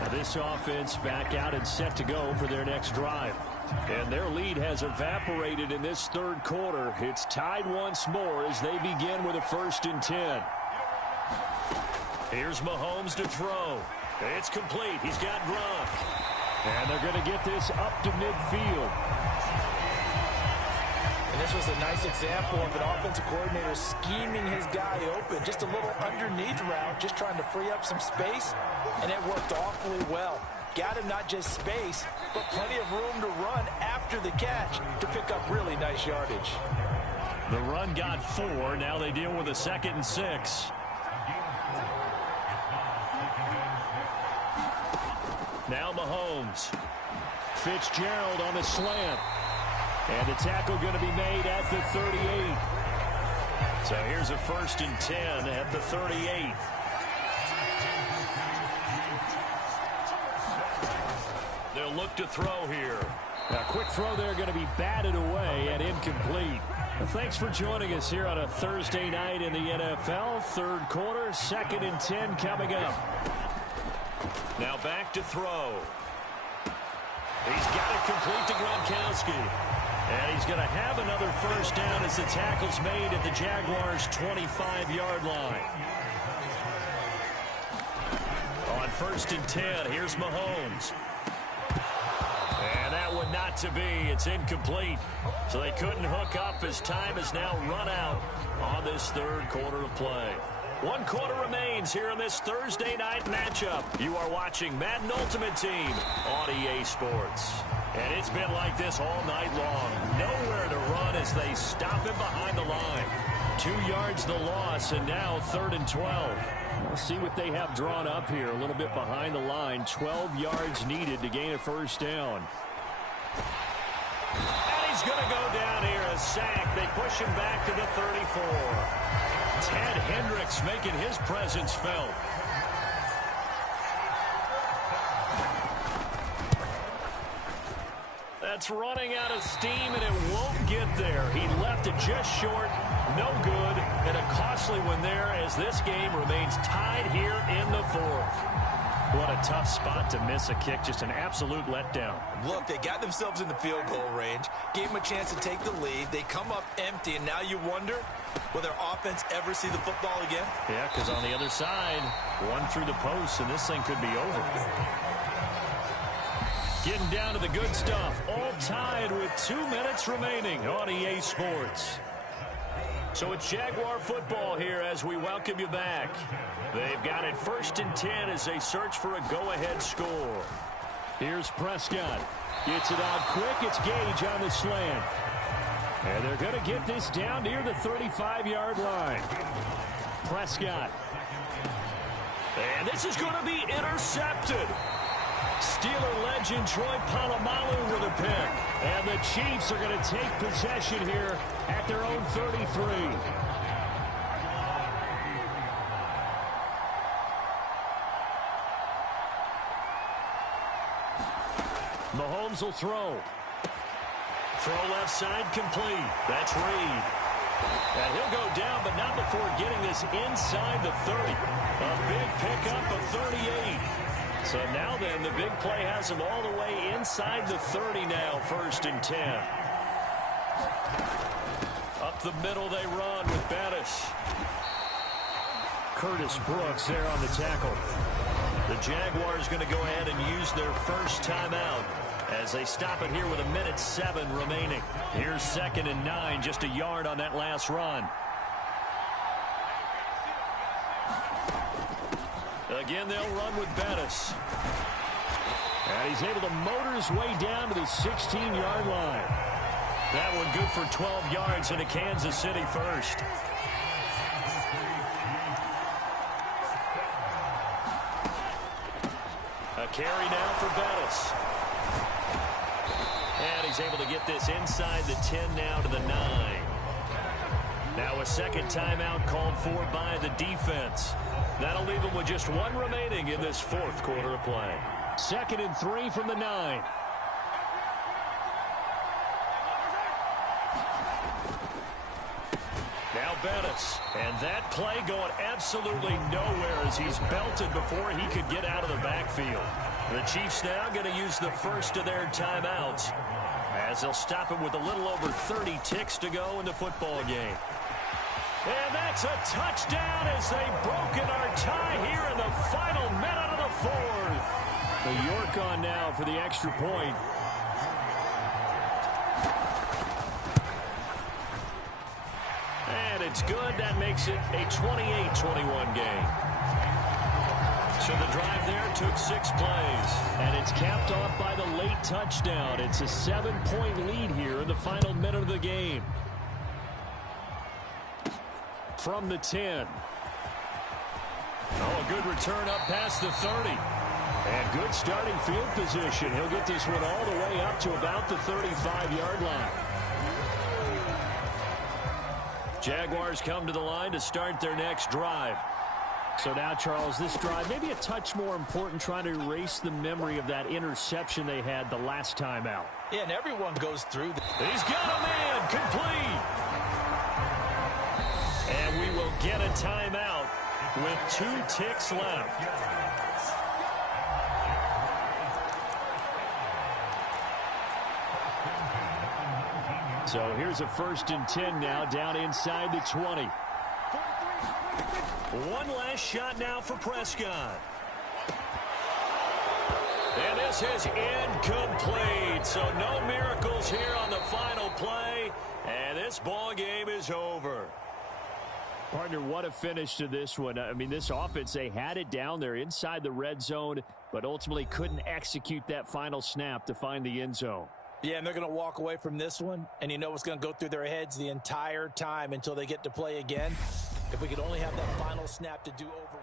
Now this offense back out and set to go for their next drive. And their lead has evaporated in this third quarter. It's tied once more as they begin with a 1st and 10. Here's Mahomes to throw. It's complete. He's got Gronk. And they're going to get this up to midfield. And this was a nice example of an offensive coordinator scheming his guy open. Just a little underneath route, just trying to free up some space, and it worked awfully well. Got him not just space, but plenty of room to run after the catch to pick up really nice yardage. The run got 4. Now they deal with a 2nd and 6. Now Mahomes. Fitzgerald on the slant. And the tackle going to be made at the 38. So here's a 1st and 10 at the 38. They'll look to throw here. A quick throw there going to be batted away and incomplete. Well, thanks for joining us here on a Thursday night in the NFL. 3rd quarter, 2nd and 10 coming up. Now back to throw. He's got it complete to Gronkowski. And he's going to have another 1st down as the tackle's made at the Jaguars' 25-yard line. On 1st and 10, here's Mahomes. And that one not to be. It's incomplete. So they couldn't hook up as time has now run out on this 3rd quarter of play. 1 quarter remains here in this Thursday night matchup. You are watching Madden Ultimate Team on EA Sports. And it's been like this all night long. Nowhere to run as they stop him behind the line. 2 yards the loss, and now 3rd and 12. We'll see what they have drawn up here. A little bit behind the line. 12 yards needed to gain a 1st down. And he's going to go down here, a sack. They push him back to the 34. Ted Hendricks making his presence felt. That's running out of steam, and it won't get there. He left it just short, no good, and a costly one there as this game remains tied here in the 4th. What a tough spot to miss a kick. Just an absolute letdown. Look, they got themselves in the field goal range, gave them a chance to take the lead. They come up empty, and now you wonder, will their offense ever see the football again? Yeah, because on the other side, one through the post, and this thing could be over. Getting down to the good stuff, all tied with 2 minutes remaining on EA Sports. So it's Jaguar football here as we welcome you back. They've got it 1st and 10 as they search for a go-ahead score. Here's Prescott. Gets it out quick. It's Gage on the slant. And they're going to get this down near the 35-yard line. Prescott. And this is going to be intercepted. Steeler legend Troy Polamalu with a pick. And the Chiefs are going to take possession here at their own 33. Mahomes will throw. Throw left side complete. That's Reed. And he'll go down, but not before getting this inside the 30. A big pickup of 38. So now then, the big play has him all the way inside the 30 now, 1st and 10. Up the middle they run with Bettis. Curtis Brooks there on the tackle. The Jaguars going to go ahead and use their 1st timeout as they stop it here with 1:07 remaining. Here's 2nd and 9, just a yard on that last run. Again, they'll run with Bettis. And he's able to motor his way down to the 16-yard line. That one good for 12 yards into Kansas City 1st. A carry now for Bettis. And he's able to get this inside the 10 now to the 9. Now a 2nd timeout called for by the defense. That'll leave them with just 1 remaining in this 4th quarter of play. 2nd and 3 from the 9. Now Bettis. And that play going absolutely nowhere as he's belted before he could get out of the backfield. The Chiefs now going to use the 1st of their timeouts as they'll stop it with a little over 30 ticks to go in the football game. And that's a touchdown as they've broken our tie here in the final minute of the fourth. The York on now for the extra point. And it's good. That makes it a 28-21 game. So the drive there took 6 plays. And it's capped off by the late touchdown. It's a 7-point lead here in the final minute of the game. From the 10. Oh, a good return up past the 30. And good starting field position. He'll get this one all the way up to about the 35-yard line. Jaguars come to the line to start their next drive. So now, Charles, this drive maybe a touch more important, trying to erase the memory of that interception they had the last time out. Yeah, and everyone goes through. He's got a man complete. And we will get a timeout with 2 ticks left. So here's a 1st and 10 now, down inside the 20. One last shot now for Prescott. And this is incomplete. So no miracles here on the final play. And this ball game is over. Partner, what a finish to this one. I mean, this offense, they had it down there inside the red zone, but ultimately couldn't execute that final snap to find the end zone. Yeah, and they're going to walk away from this one, and you know what's going to go through their heads the entire time until they get to play again. If we could only have that final snap to do over.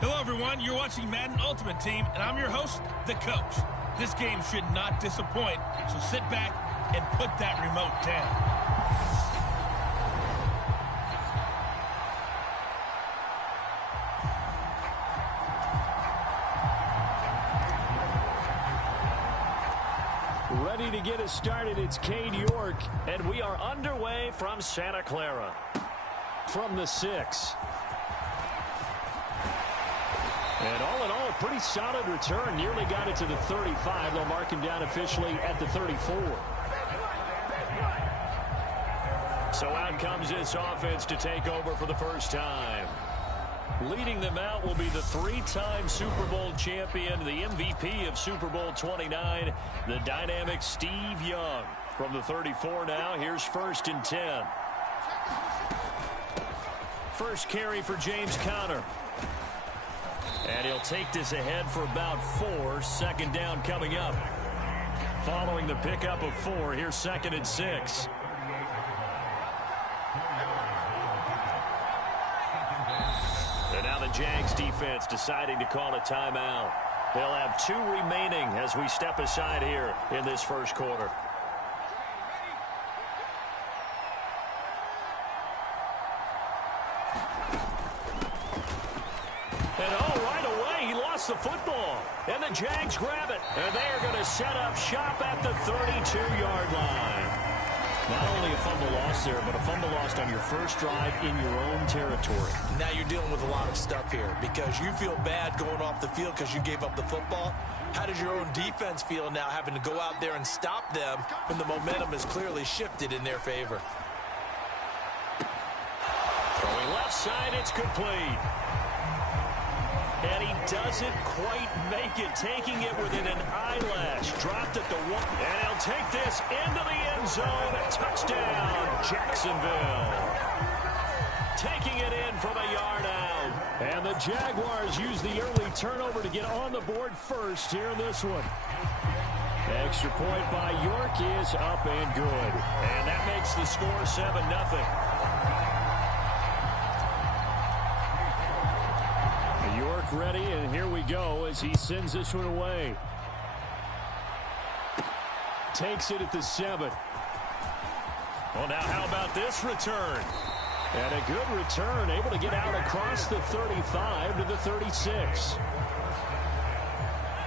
Hello, everyone. You're watching Madden Ultimate Team, and I'm your host, the coach. This game should not disappoint, so sit back and put that remote down. Ready to get us started, it's Cade York, and we are underway from Santa Clara. From the 6. And all in all, a pretty solid return. Nearly got it to the 35. They'll mark him down officially at the 34. So out comes this offense to take over for the first time. Leading them out will be the 3-time Super Bowl champion, the MVP of Super Bowl 29, the dynamic Steve Young. From the 34 now, here's 1st and 10. First carry for James Conner. And he'll take this ahead for about 4. 2nd down coming up. Following the pickup of 4, here's 2nd and 6. And now the Jags defense deciding to call a timeout. They'll have 2 remaining as we step aside here in this first quarter. The football, and the Jags grab it, and they are going to set up shop at the 32-yard line. Not only a fumble loss there, but a fumble lost on your first drive in your own territory. Now you're dealing with a lot of stuff here because you feel bad going off the field because you gave up the football. How does your own defense feel now having to go out there and stop them when the momentum is clearly shifted in their favor? Throwing left side, it's complete. And he doesn't quite make it, taking it within an eyelash. Dropped at the one. And he'll take this into the end zone. Touchdown, Jacksonville. Taking it in from a yard out. And the Jaguars use the early turnover to get on the board first here in this one. Extra point by York is up and good. And that makes the score 7-0. York ready, and here we go as he sends this one away. Takes it at the 7. Well, now how about this return? And a good return, able to get out across the 35 to the 36.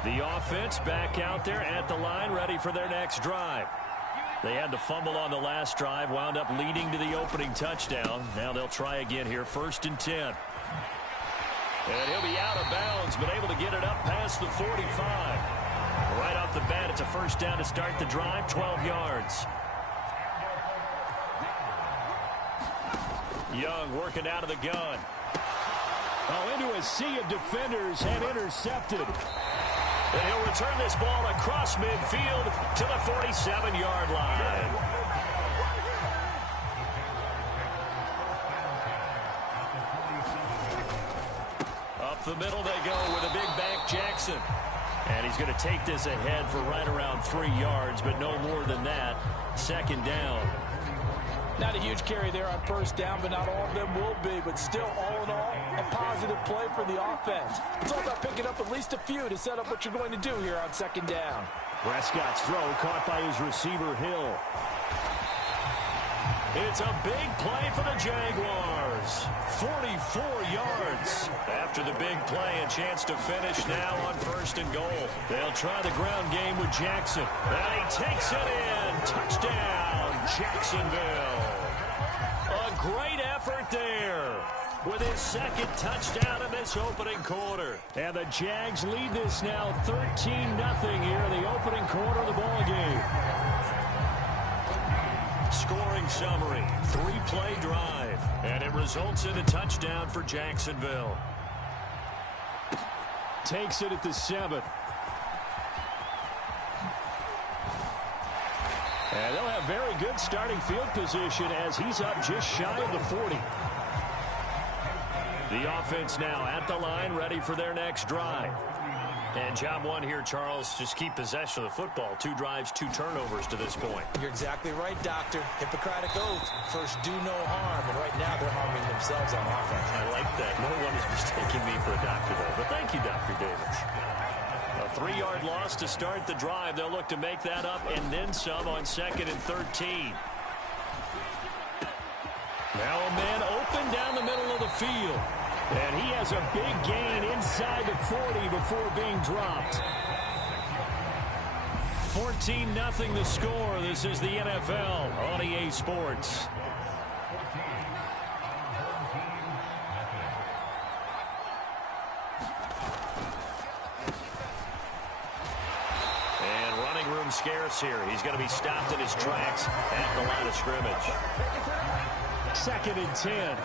The offense back out there at the line, ready for their next drive. They had the fumble on the last drive, wound up leading to the opening touchdown. Now they'll try again here, 1st and 10. And he'll be out of bounds, but able to get it up past the 45. Right off the bat, it's a first down to start the drive, 12 yards. Young working out of the gun. Oh, into a sea of defenders and intercepted. And he'll return this ball across midfield to the 47-yard line. Up the middle they go with a big back Jackson. And he's going to take this ahead for right around 3 yards, but no more than that. 2nd down. Not a huge carry there on 1st down, but not all of them will be. But still, all in all, a positive play for the offense. It's all about picking up at least a few to set up what you're going to do here on 2nd down. Prescott's throw caught by his receiver, Hill. It's a big play for the Jaguars. 44 yards. After the big play, a chance to finish now on 1st and goal. They'll try the ground game with Jackson. And he takes it in. Touchdown, Jacksonville. A great effort there with his 2nd touchdown in this opening quarter. And the Jags lead this now 13-0 here in the opening quarter of the ball game. Scoring summary, 3-play drive, and it results in a touchdown for Jacksonville. Takes it at the 7. And they'll have very good starting field position as he's up just shy of the 40. The offense now at the line, ready for their next drive. And job one here, Charles, just keep possession of the football. 2 drives, 2 turnovers to this point. You're exactly right, Doctor. Hippocratic oath. First, do no harm. And right now, they're harming themselves on offense. I like that. No one is mistaking me for a doctor, though. But thank you, Dr. Davis. A 3-yard loss to start the drive. They'll look to make that up and then some on 2nd and 13. Now a man open down the middle of the field. And he has a big gain inside the 40 before being dropped. 14-0 the score. This is the NFL on EA Sports. And running room scarce here. He's going to be stopped in his tracks at the line of scrimmage. 2nd and 10.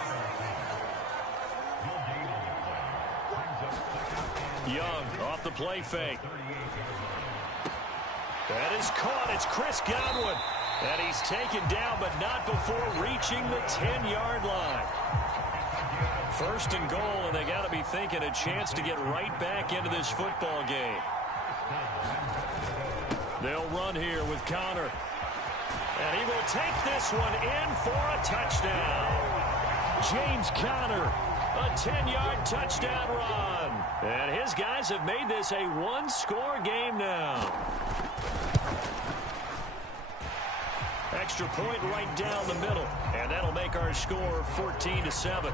Young off the play fake. That is caught. It's Chris Godwin. And he's taken down, but not before reaching the 10-yard line. 1st and goal, and they got to be thinking a chance to get right back into this football game. They'll run here with Connor. And he will take this one in for a touchdown. James Conner. A 10-yard touchdown run. And his guys have made this a 1-score game now. Extra point right down the middle. And that'll make our score 14-7.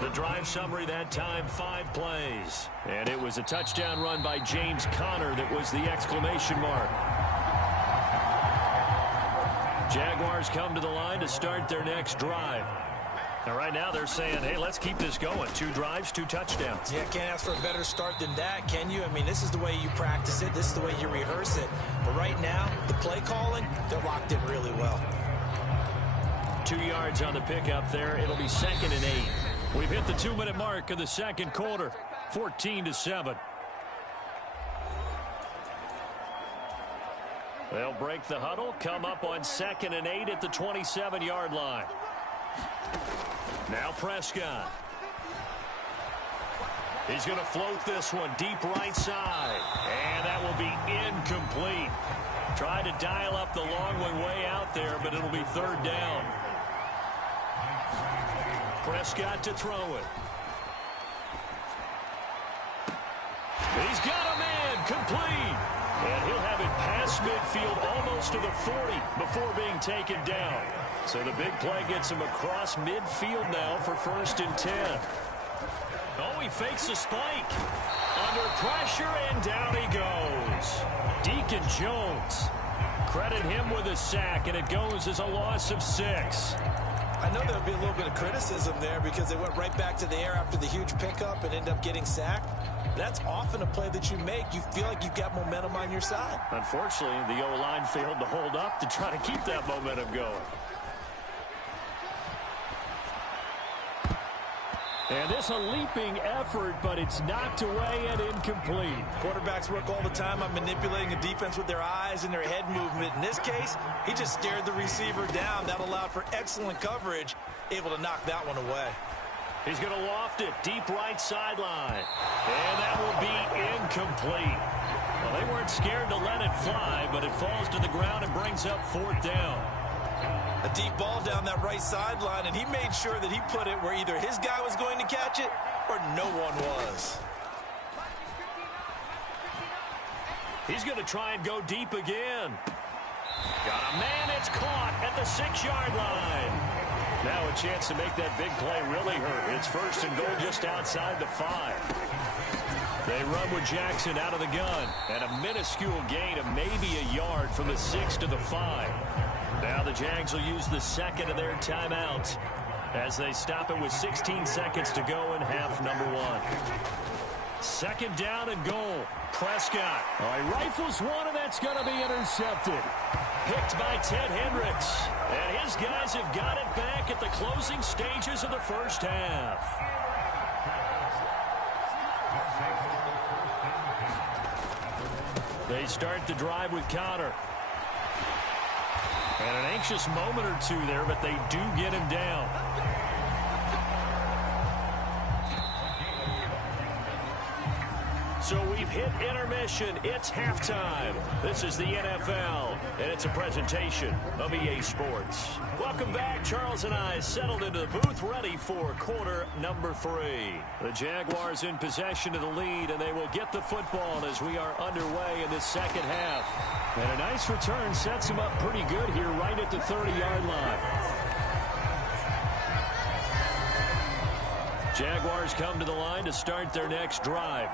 The drive summary that time, 5 plays. And it was a touchdown run by James Conner that was the exclamation mark. Jaguars come to the line to start their next drive. And right now they're saying, hey, let's keep this going. 2 drives, 2 touchdowns. Yeah, can't ask for a better start than that, can you? I mean, this is the way you practice it. This is the way you rehearse it. But right now, the play calling, they're locked in really well. 2 yards on the pickup there. It'll be 2nd and 8. We've hit the 2-minute mark of the second quarter. 14-7. They'll break the huddle, come up on 2nd and 8 at the 27-yard line. Now Prescott. He's going to float this one deep right side. And that will be incomplete. Tried to dial up the long way out there, but it'll be 3rd down. Prescott to throw it. He's got a man complete. And he'll have it past midfield almost to the 40 before being taken down. So the big play gets him across midfield now for 1st and 10. Oh, he fakes a spike. Under pressure, and down he goes. Deacon Jones. Credit him with a sack, and it goes as a loss of 6. I know there'll be a little bit of criticism there because they went right back to the air after the huge pickup and ended up getting sacked. That's often a play that you make. You feel like you've got momentum on your side. Unfortunately, the O-line failed to hold up to try to keep that momentum going. And this a leaping effort, but it's knocked away and incomplete. Quarterbacks work all the time on manipulating a defense with their eyes and their head movement. In this case, he just stared the receiver down. That allowed for excellent coverage, able to knock that one away. He's going to loft it deep right sideline. And that will be incomplete. Well, they weren't scared to let it fly, but it falls to the ground and brings up 4th down. A deep ball down that right sideline, and he made sure that he put it where either his guy was going to catch it or no one was. He's going to try and go deep again. Got a man, it's caught at the 6-yard line. Now a chance to make that big play really hurt. It's 1st and goal just outside the 5. They run with Jackson out of the gun, and a minuscule gain of maybe a yard from the 6 to the 5. Now the Jags will use the 2nd of their timeouts as they stop it with 16 seconds to go in half number 1. 2nd down and goal. Prescott. Oh, he rifles one, and that's going to be intercepted. Picked by Ted Hendricks. And his guys have got it back at the closing stages of the first half. They start the drive with Connor. And an anxious moment or two there, but they do get him down. So we've hit intermission. It's halftime. This is the NFL, and it's a presentation of EA Sports. Welcome back. Charles and I settled into the booth, ready for quarter number 3. The Jaguars in possession of the lead, and they will get the football as we are underway in this second half. And a nice return sets them up pretty good here right at the 30-yard line. Jaguars come to the line to start their next drive.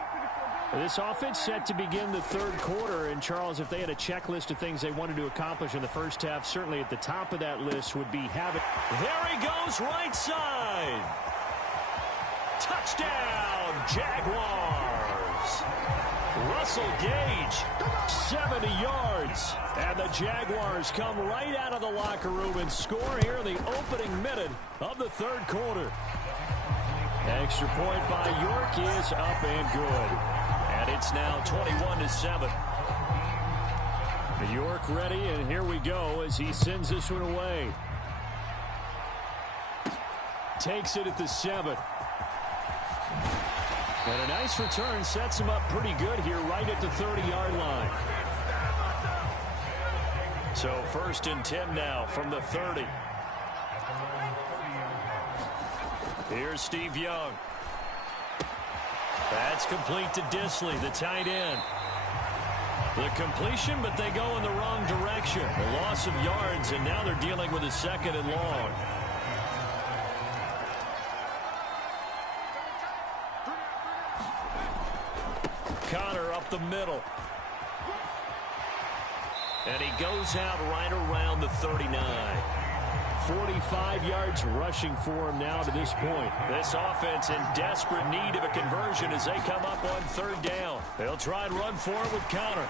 This offense set to begin the 3rd quarter, and Charles, if they had a checklist of things they wanted to accomplish in the first half, certainly at the top of that list would be having... There he goes, right side. Touchdown, Jaguars. Russell Gage, 70 yards. And the Jaguars come right out of the locker room and score here in the opening minute of the 3rd quarter. Extra point by York is up and good. And it's now 21-7. York ready, and here we go as he sends this one away. Takes it at the 7. And a nice return sets him up pretty good here right at the 30-yard line. So 1st and 10 now from the 30. Here's Steve Young. That's complete to Disley, the tight end. The completion, but they go in the wrong direction. A loss of yards, and now they're dealing with a 2nd and long. Connor up the middle. And he goes out right around the 39. 45 yards rushing for him now to this point. This offense in desperate need of a conversion as they come up on 3rd down. They'll try and run for it with Connor.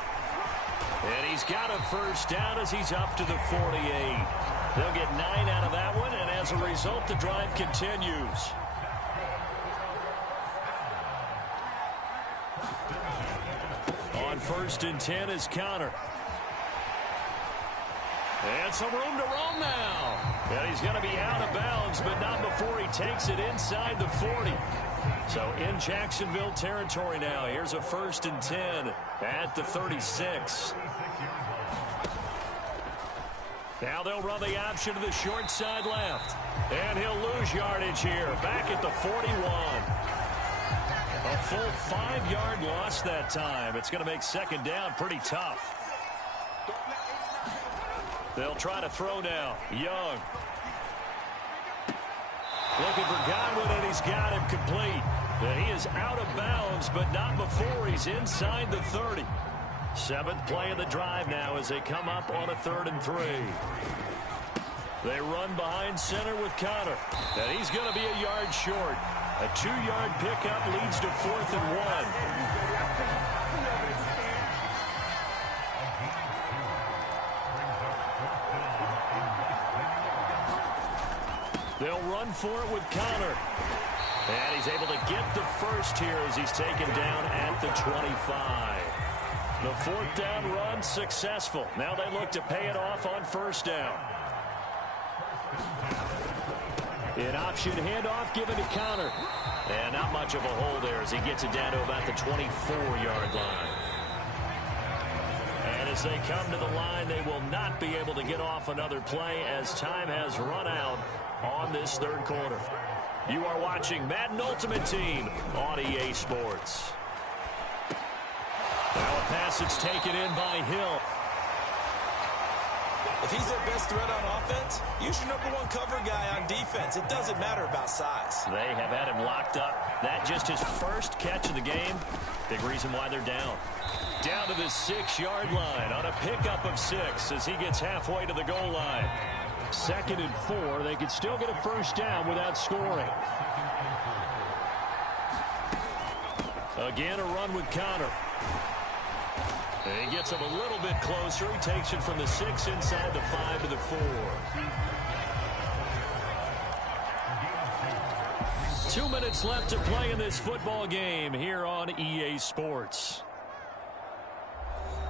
And he's got a 1st down as he's up to the 48. They'll get 9 out of that one, and as a result, the drive continues. On 1st and 10 is Connor. And some room to roam now. And he's going to be out of bounds, but not before he takes it inside the 40. So in Jacksonville territory now. Here's a 1st and 10 at the 36. Now they'll run the option to the short side left. And he'll lose yardage here. Back at the 41. A full 5-yard loss that time. It's going to make 2nd down pretty tough. They'll try to throw now. Young. Looking for Godwin, and he's got him complete. And he is out of bounds, but not before he's inside the 30. 7th play of the drive now as they come up on a 3rd and 3. They run behind center with Connor. And he's going to be a yard short. A 2-yard pickup leads to 4th and 1. They'll run for it with Connor. And he's able to get the first here as he's taken down at the 25. The 4th down run successful. Now they look to pay it off on 1st down. An option handoff given to Connor. And not much of a hole there as he gets it down to about the 24-yard line. And as they come to the line, they will not be able to get off another play as time has run out on this 3rd quarter. You are watching Madden Ultimate Team on EA Sports. Now a pass that's taken in by Hill. If he's their best threat on offense, use your #1 cover guy on defense. It doesn't matter about size. They have had him locked up. That just his first catch of the game. Big reason why they're down. Down to the 6-yard line on a pickup of 6 as he gets halfway to the goal line. 2nd and 4. They could still get a 1st down without scoring. Again, a run with Connor. And he gets him a little bit closer. He takes it from the 6 inside the 5 to the 4. 2 minutes left to play in this football game here on EA Sports.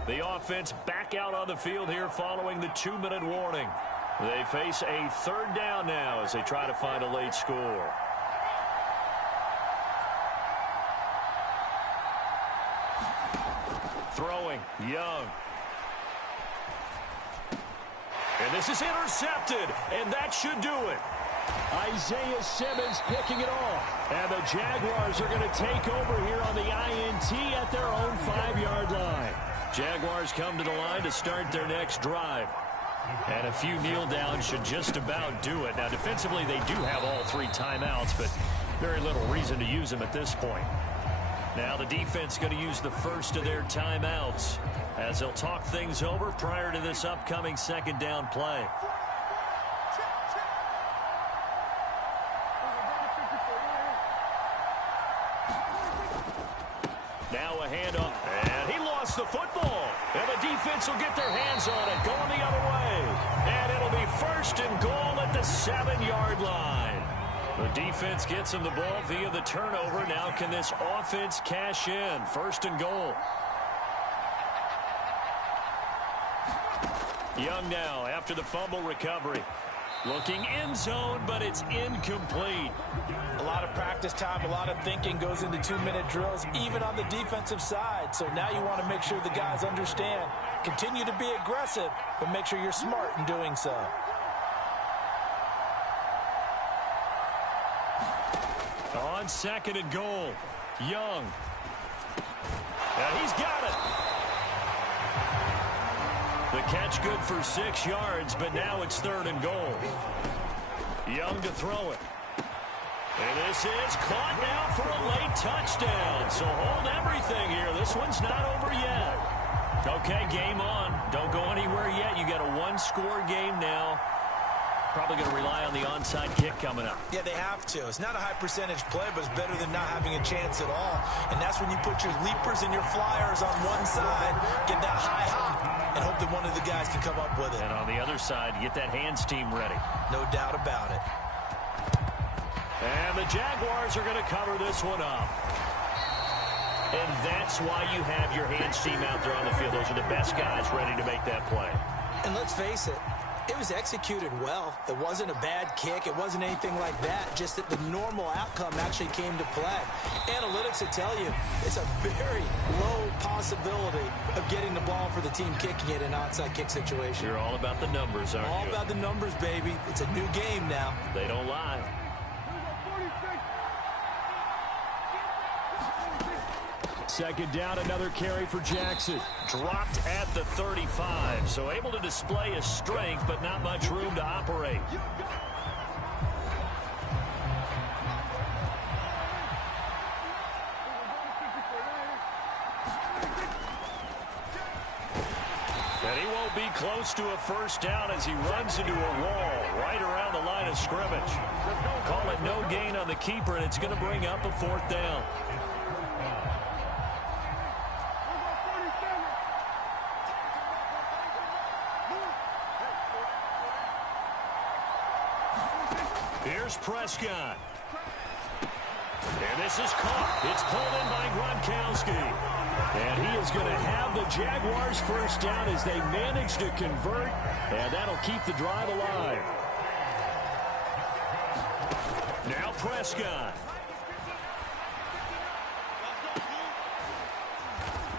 The offense back out on the field here following the 2-minute warning. They face a 3rd down now as they try to find a late score. Throwing, Young. And this is intercepted, and that should do it. Isaiah Simmons picking it off. And the Jaguars are going to take over here on the INT at their own 5-yard line. Jaguars come to the line to start their next drive. And a few kneel downs should just about do it. Now, defensively, they do have all 3 timeouts, but very little reason to use them at this point. Now the defense going to use the first of their timeouts as they'll talk things over prior to this upcoming 2nd down play. Now a handoff, and he lost the football. And the defense will get their hands on it, going the other way. And it'll be 1st and goal at the 7-yard line. The defense gets him the ball via the turnover. Now can this offense cash in? 1st and goal. Young now after the fumble recovery. Looking end zone, but it's incomplete. A lot of practice time, a lot of thinking goes into 2-minute drills, even on the defensive side. So now you want to make sure the guys understand. Continue to be aggressive, but make sure you're smart in doing so. On 2nd and goal, Young. And he's got it. The catch good for 6 yards, but now it's 3rd and goal. Young to throw it. And this is caught now for a late touchdown. So hold everything here. This one's not over yet. Okay, game on. Don't go anywhere yet. You got a 1-score game now. Probably going to rely on the onside kick coming up. Yeah, they have to. It's not a high percentage play, but it's better than not having a chance at all. And that's when you put your leapers and your flyers on one side, get that high hop, and hope that one of the guys can come up with it. And on the other side, get that hands team ready. No doubt about it. And the Jaguars are going to cover this one up. And that's why you have your hands team out there on the field. Those are the best guys ready to make that play. And let's face it, it was executed well. It wasn't a bad kick. It wasn't anything like that. Just that the normal outcome actually came to play. Analytics will tell you it's a very low possibility of getting the ball for the team kicking it in an onside kick situation. You're all about the numbers, aren't you? All about the numbers, baby. It's a new game now. They don't lie. Second down, another carry for Jackson. Dropped at the 35, so able to display his strength, but not much room to operate. And he won't be close to a first down as he runs into a wall right around the line of scrimmage. Call it no gain on the keeper, and it's going to bring up a fourth down. Here's Prescott. And this is caught. It's pulled in by Gronkowski. And he is going to have the Jaguars first down as they manage to convert. And that'll keep the drive alive. Now Prescott.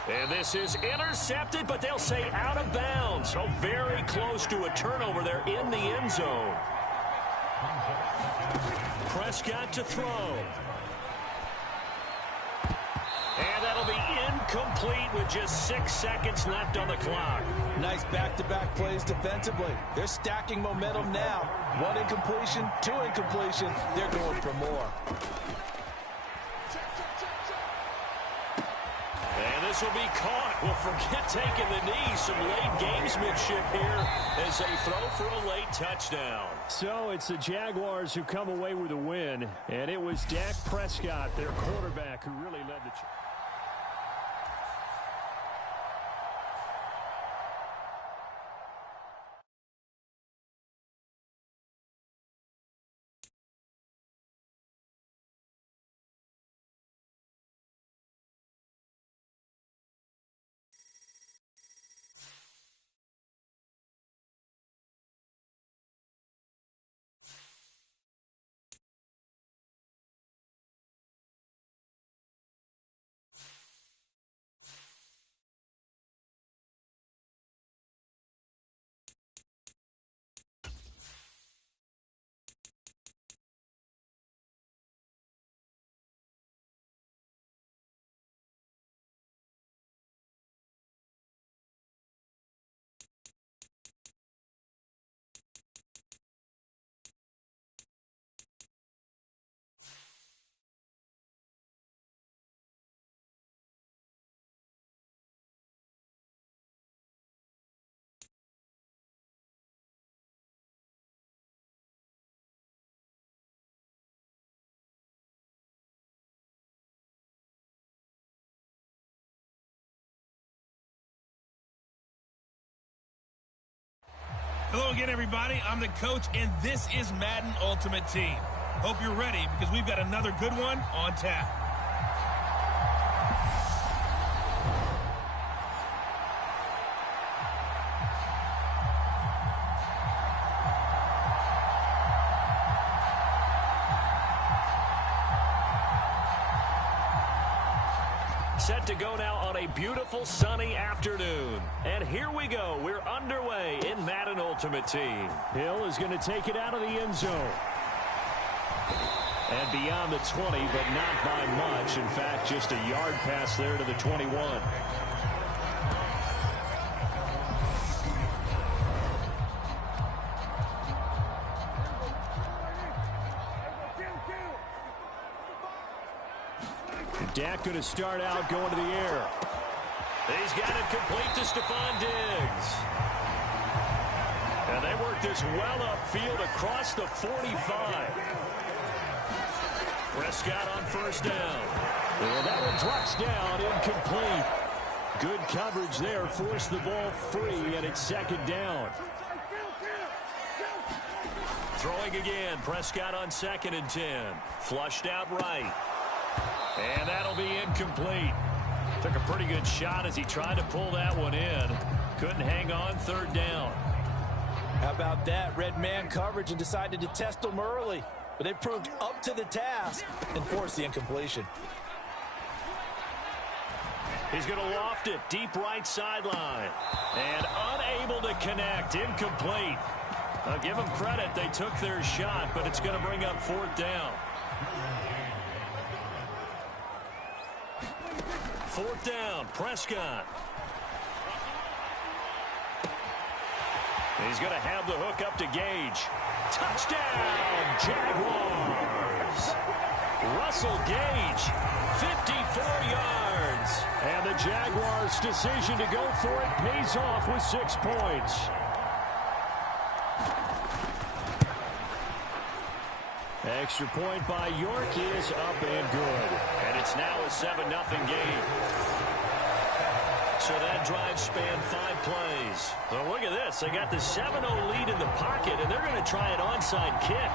And this is intercepted, but they'll say out of bounds. So very close to a turnover there in the end zone. Prescott to throw. And that'll be incomplete with just 6 seconds left on the clock. Nice back-to-back plays defensively. They're stacking momentum now. One incompletion, two incompletion. They're going for more. And this will be caught. Well, forget taking the knee. Some late gamesmanship here as they throw for a late touchdown. So it's the Jaguars who come away with a win, and it was Dak Prescott, their quarterback, who really led the charge. Hello again, everybody. I'm the coach, and this is Madden Ultimate Team. Hope you're ready because we've got another good one on tap. Set to go now on a beautiful sunny afternoon. And here we go. We're underway in Madden Ultimate Team. Hill is going to take it out of the end zone. And beyond the 20, but not by much. In fact, just a yard pass there to the 21. Dak going to start out going to the air. He's got it complete to Stephon Diggs. And they work this well upfield across the 45. Prescott on first down. And that one drops down, incomplete. Good coverage there, forced the ball free, and it's second down. Throwing again, Prescott on 2nd and 10. Flushed out right. And that'll be incomplete. Took a pretty good shot as he tried to pull that one in. Couldn't hang on, 3rd down. How about that? Red man coverage and decided to test them early. But they proved up to the task and forced the incompletion. He's going to loft it deep right sideline. And unable to connect. Incomplete. I'll give them credit. They took their shot, but it's going to bring up 4th down. 4th down, Prescott. He's going to have the hook up to Gage. Touchdown, Jaguars. Russell Gage, 54 yards. And the Jaguars' decision to go for it pays off with 6 points. Extra point by York is up and good. And it's now a 7-0 game. So that drive spanned 5 plays. Well, look at this. They got the 7-0 lead in the pocket, and they're going to try an onside kick.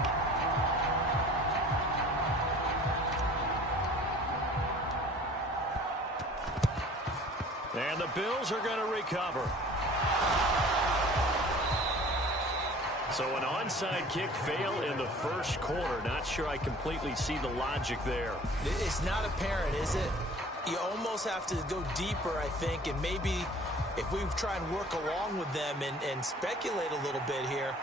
And the Bills are going to recover. So an onside kick fail in the first quarter. Not sure I completely see the logic there. It's not apparent, is it? You almost have to go deeper, I think, and maybe if we try and work along with them and speculate a little bit here,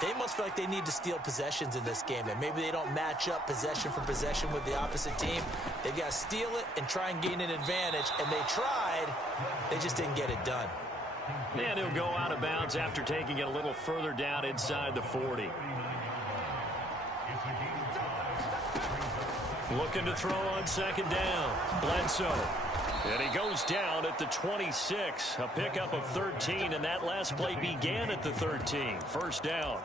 they must feel like they need to steal possessions in this game. That maybe they don't match up possession for possession with the opposite team. They've got to steal it and try and gain an advantage, and they tried. They just didn't get it done. And he'll go out of bounds after taking it a little further down inside the 40. Looking to throw on 2nd down. Bledsoe. And he goes down at the 26. A pickup of 13, and that last play began at the 13. 1st down.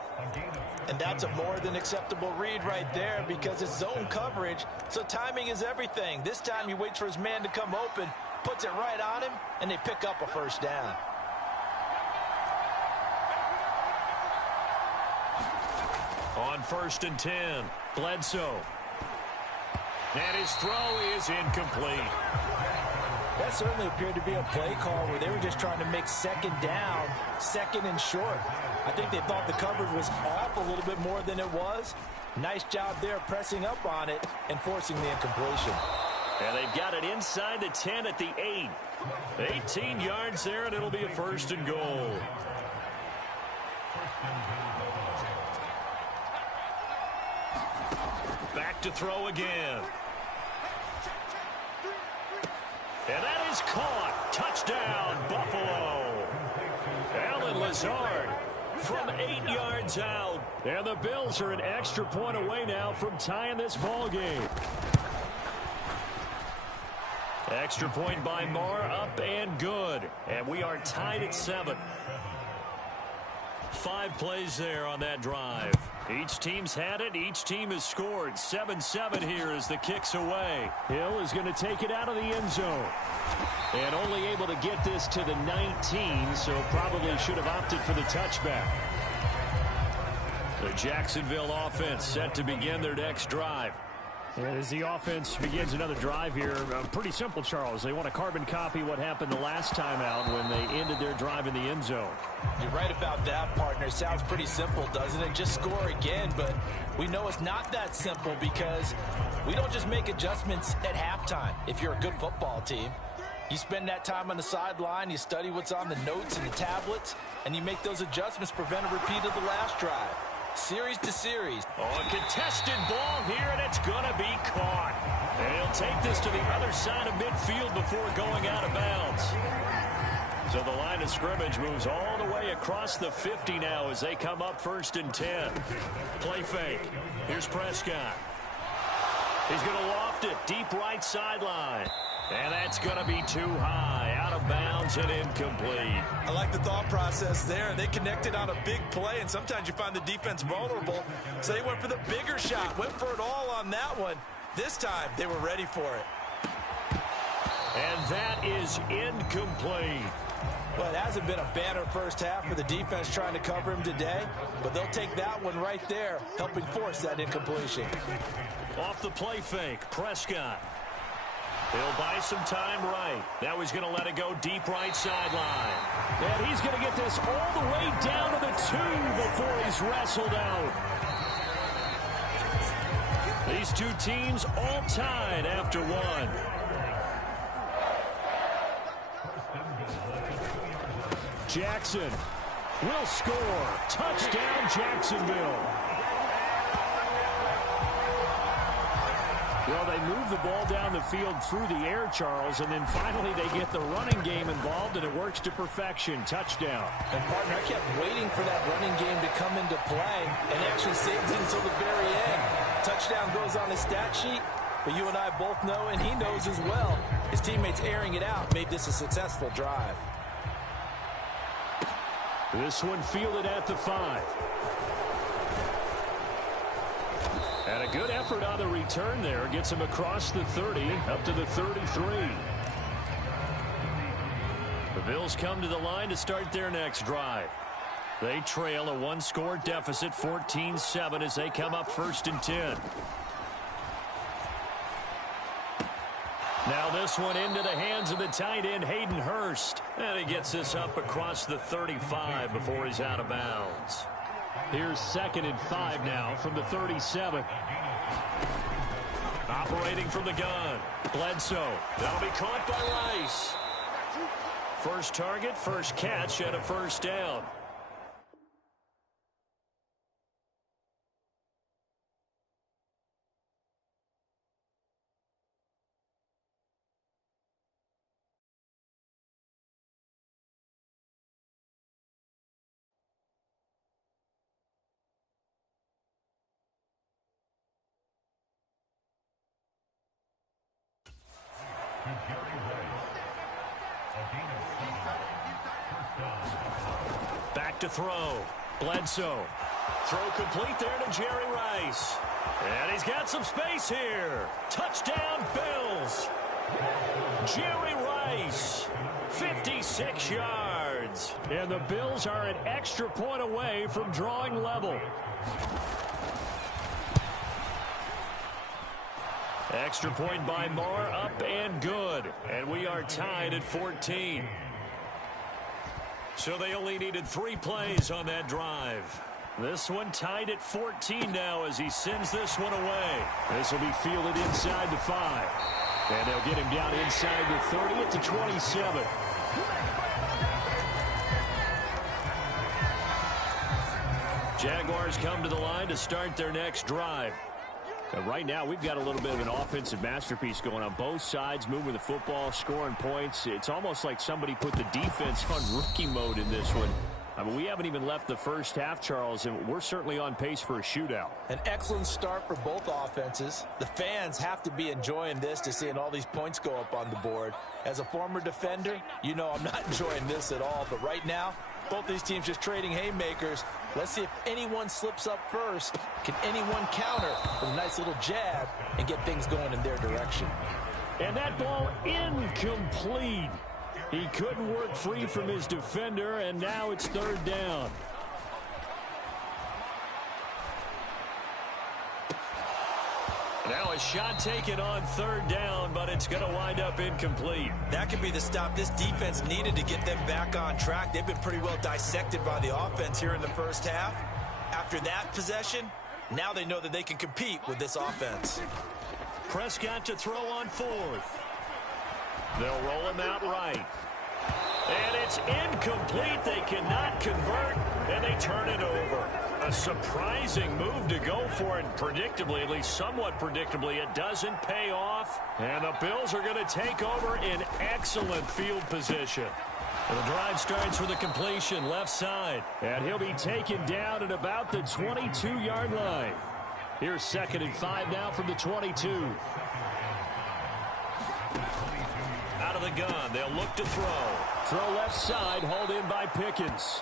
And that's a more than acceptable read right there because it's zone coverage, so timing is everything. This time he waits for his man to come open, puts it right on him, and they pick up a 1st down. On 1st and 10, Bledsoe. And his throw is incomplete. That certainly appeared to be a play call where they were just trying to make 2nd down, 2nd and short. I think they thought the coverage was off a little bit more than it was. Nice job there pressing up on it and forcing the incompletion. And they've got it inside the 10 at the 8. 18 yards there, and it'll be a 1st and goal. Back to throw again. And that is caught. Touchdown, Buffalo. Allen Lazard from 8 yards out. And the Bills are an extra point away now from tying this ball game. Extra point by Marr, up and good. And we are tied at 7. 5 plays there on that drive. Each team's had it. Each team has scored. 7-7 here as the kick's away. Hill is going to take it out of the end zone. And only able to get this to the 19, so probably should have opted for the touchback. The Jacksonville offense set to begin their next drive. And as the offense begins another drive here, pretty simple, Charles. They want to carbon copy what happened the last time out when they ended their drive in the end zone. You're right about that, partner. Sounds pretty simple, doesn't it? Just score again, but we know it's not that simple because we don't just make adjustments at halftime if you're a good football team. You spend that time on the sideline, you study what's on the notes and the tablets, and you make those adjustments, prevent a repeat of the last drive. Series to series. Oh, a contested ball here, and it's going to be caught. And he'll take this to the other side of midfield before going out of bounds. So the line of scrimmage moves all the way across the 50 now as they come up 1st and 10. Play fake. Here's Prescott. He's going to loft it deep right sideline. And that's going to be too high, out of bounds and incomplete. I like the thought process there. They connected on a big play, and sometimes you find the defense vulnerable. So they went for the bigger shot, went for it all on that one. This time, they were ready for it. And that is incomplete. Well, it hasn't been a banner first half for the defense trying to cover him today, but they'll take that one right there, helping force that incompletion. Off the play fake, Prescott. He'll buy some time right. Now he's going to let it go deep right sideline. And he's going to get this all the way down to the 2 before he's wrestled out. These two teams all tied after one. Jackson will score. Touchdown, Jacksonville. Well, they move the ball down the field through the air, Charles, and then finally they get the running game involved, and it works to perfection. Touchdown. And, partner, I kept waiting for that running game to come into play, and they actually saved it until the very end. Touchdown goes on his stat sheet, but you and I both know, and he knows as well, his teammates airing it out made this a successful drive. This one fielded at the 5. And a good effort on the return there. Gets him across the 30, up to the 33. The Bills come to the line to start their next drive. They trail a one-score deficit, 14-7, as they come up 1st and 10. Now this one into the hands of the tight end, Hayden Hurst. And he gets this up across the 35 before he's out of bounds. Here's 2nd and 5 now from the 37. Operating from the gun, Bledsoe. That'll be caught by Rice. First target, first catch, and a first down. Back to throw. Bledsoe. Throw complete there to Jerry Rice. And he's got some space here. Touchdown, Bills. Jerry Rice, 56 yards. And the Bills are an extra point away from drawing level. Extra point by Moore, up and good. And we are tied at 14. So they only needed 3 plays on that drive. This one tied at 14 now as he sends this one away. This will be fielded inside the 5. And they'll get him down inside the 30 at the 27. Jaguars come to the line to start their next drive. And right now, we've got a little bit of an offensive masterpiece going on both sides, moving the football, scoring points. It's almost like somebody put the defense on rookie mode in this one. I mean, we haven't even left the first half, Charles, and we're certainly on pace for a shootout. An excellent start for both offenses. The fans have to be enjoying this, to seeing all these points go up on the board. As a former defender, you know I'm not enjoying this at all. But right now, both these teams just trading haymakers. Let's see if anyone slips up first. Can anyone counter with a nice little jab and get things going in their direction? And that ball incomplete. He couldn't work free from his defender, and now it's 3rd down. Now a shot taken on 3rd down, but it's going to wind up incomplete. That could be the stop this defense needed to get them back on track. They've been pretty well dissected by the offense here in the first half. After that possession, now they know that they can compete with this offense. Prescott to throw on 4th. They'll roll him out right. And it's incomplete. They cannot convert, and they turn it over. A surprising move to go for it. Predictably, at least somewhat predictably, it doesn't pay off. And the Bills are going to take over in excellent field position. The drive starts with a completion left side. And he'll be taken down at about the 22-yard line. Here's 2nd and 5 now from the 22. out of the gun. They'll look to throw. Throw left side, hauled in by Pickens.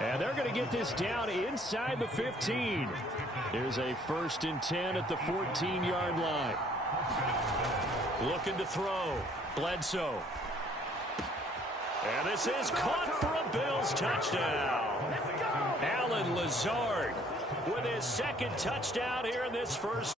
And they're going to get this down inside the 15. Here's a 1st and 10 at the 14-yard line. Looking to throw. Bledsoe. And this is caught for a Bills touchdown. Allen Lazard with his 2nd touchdown here in this first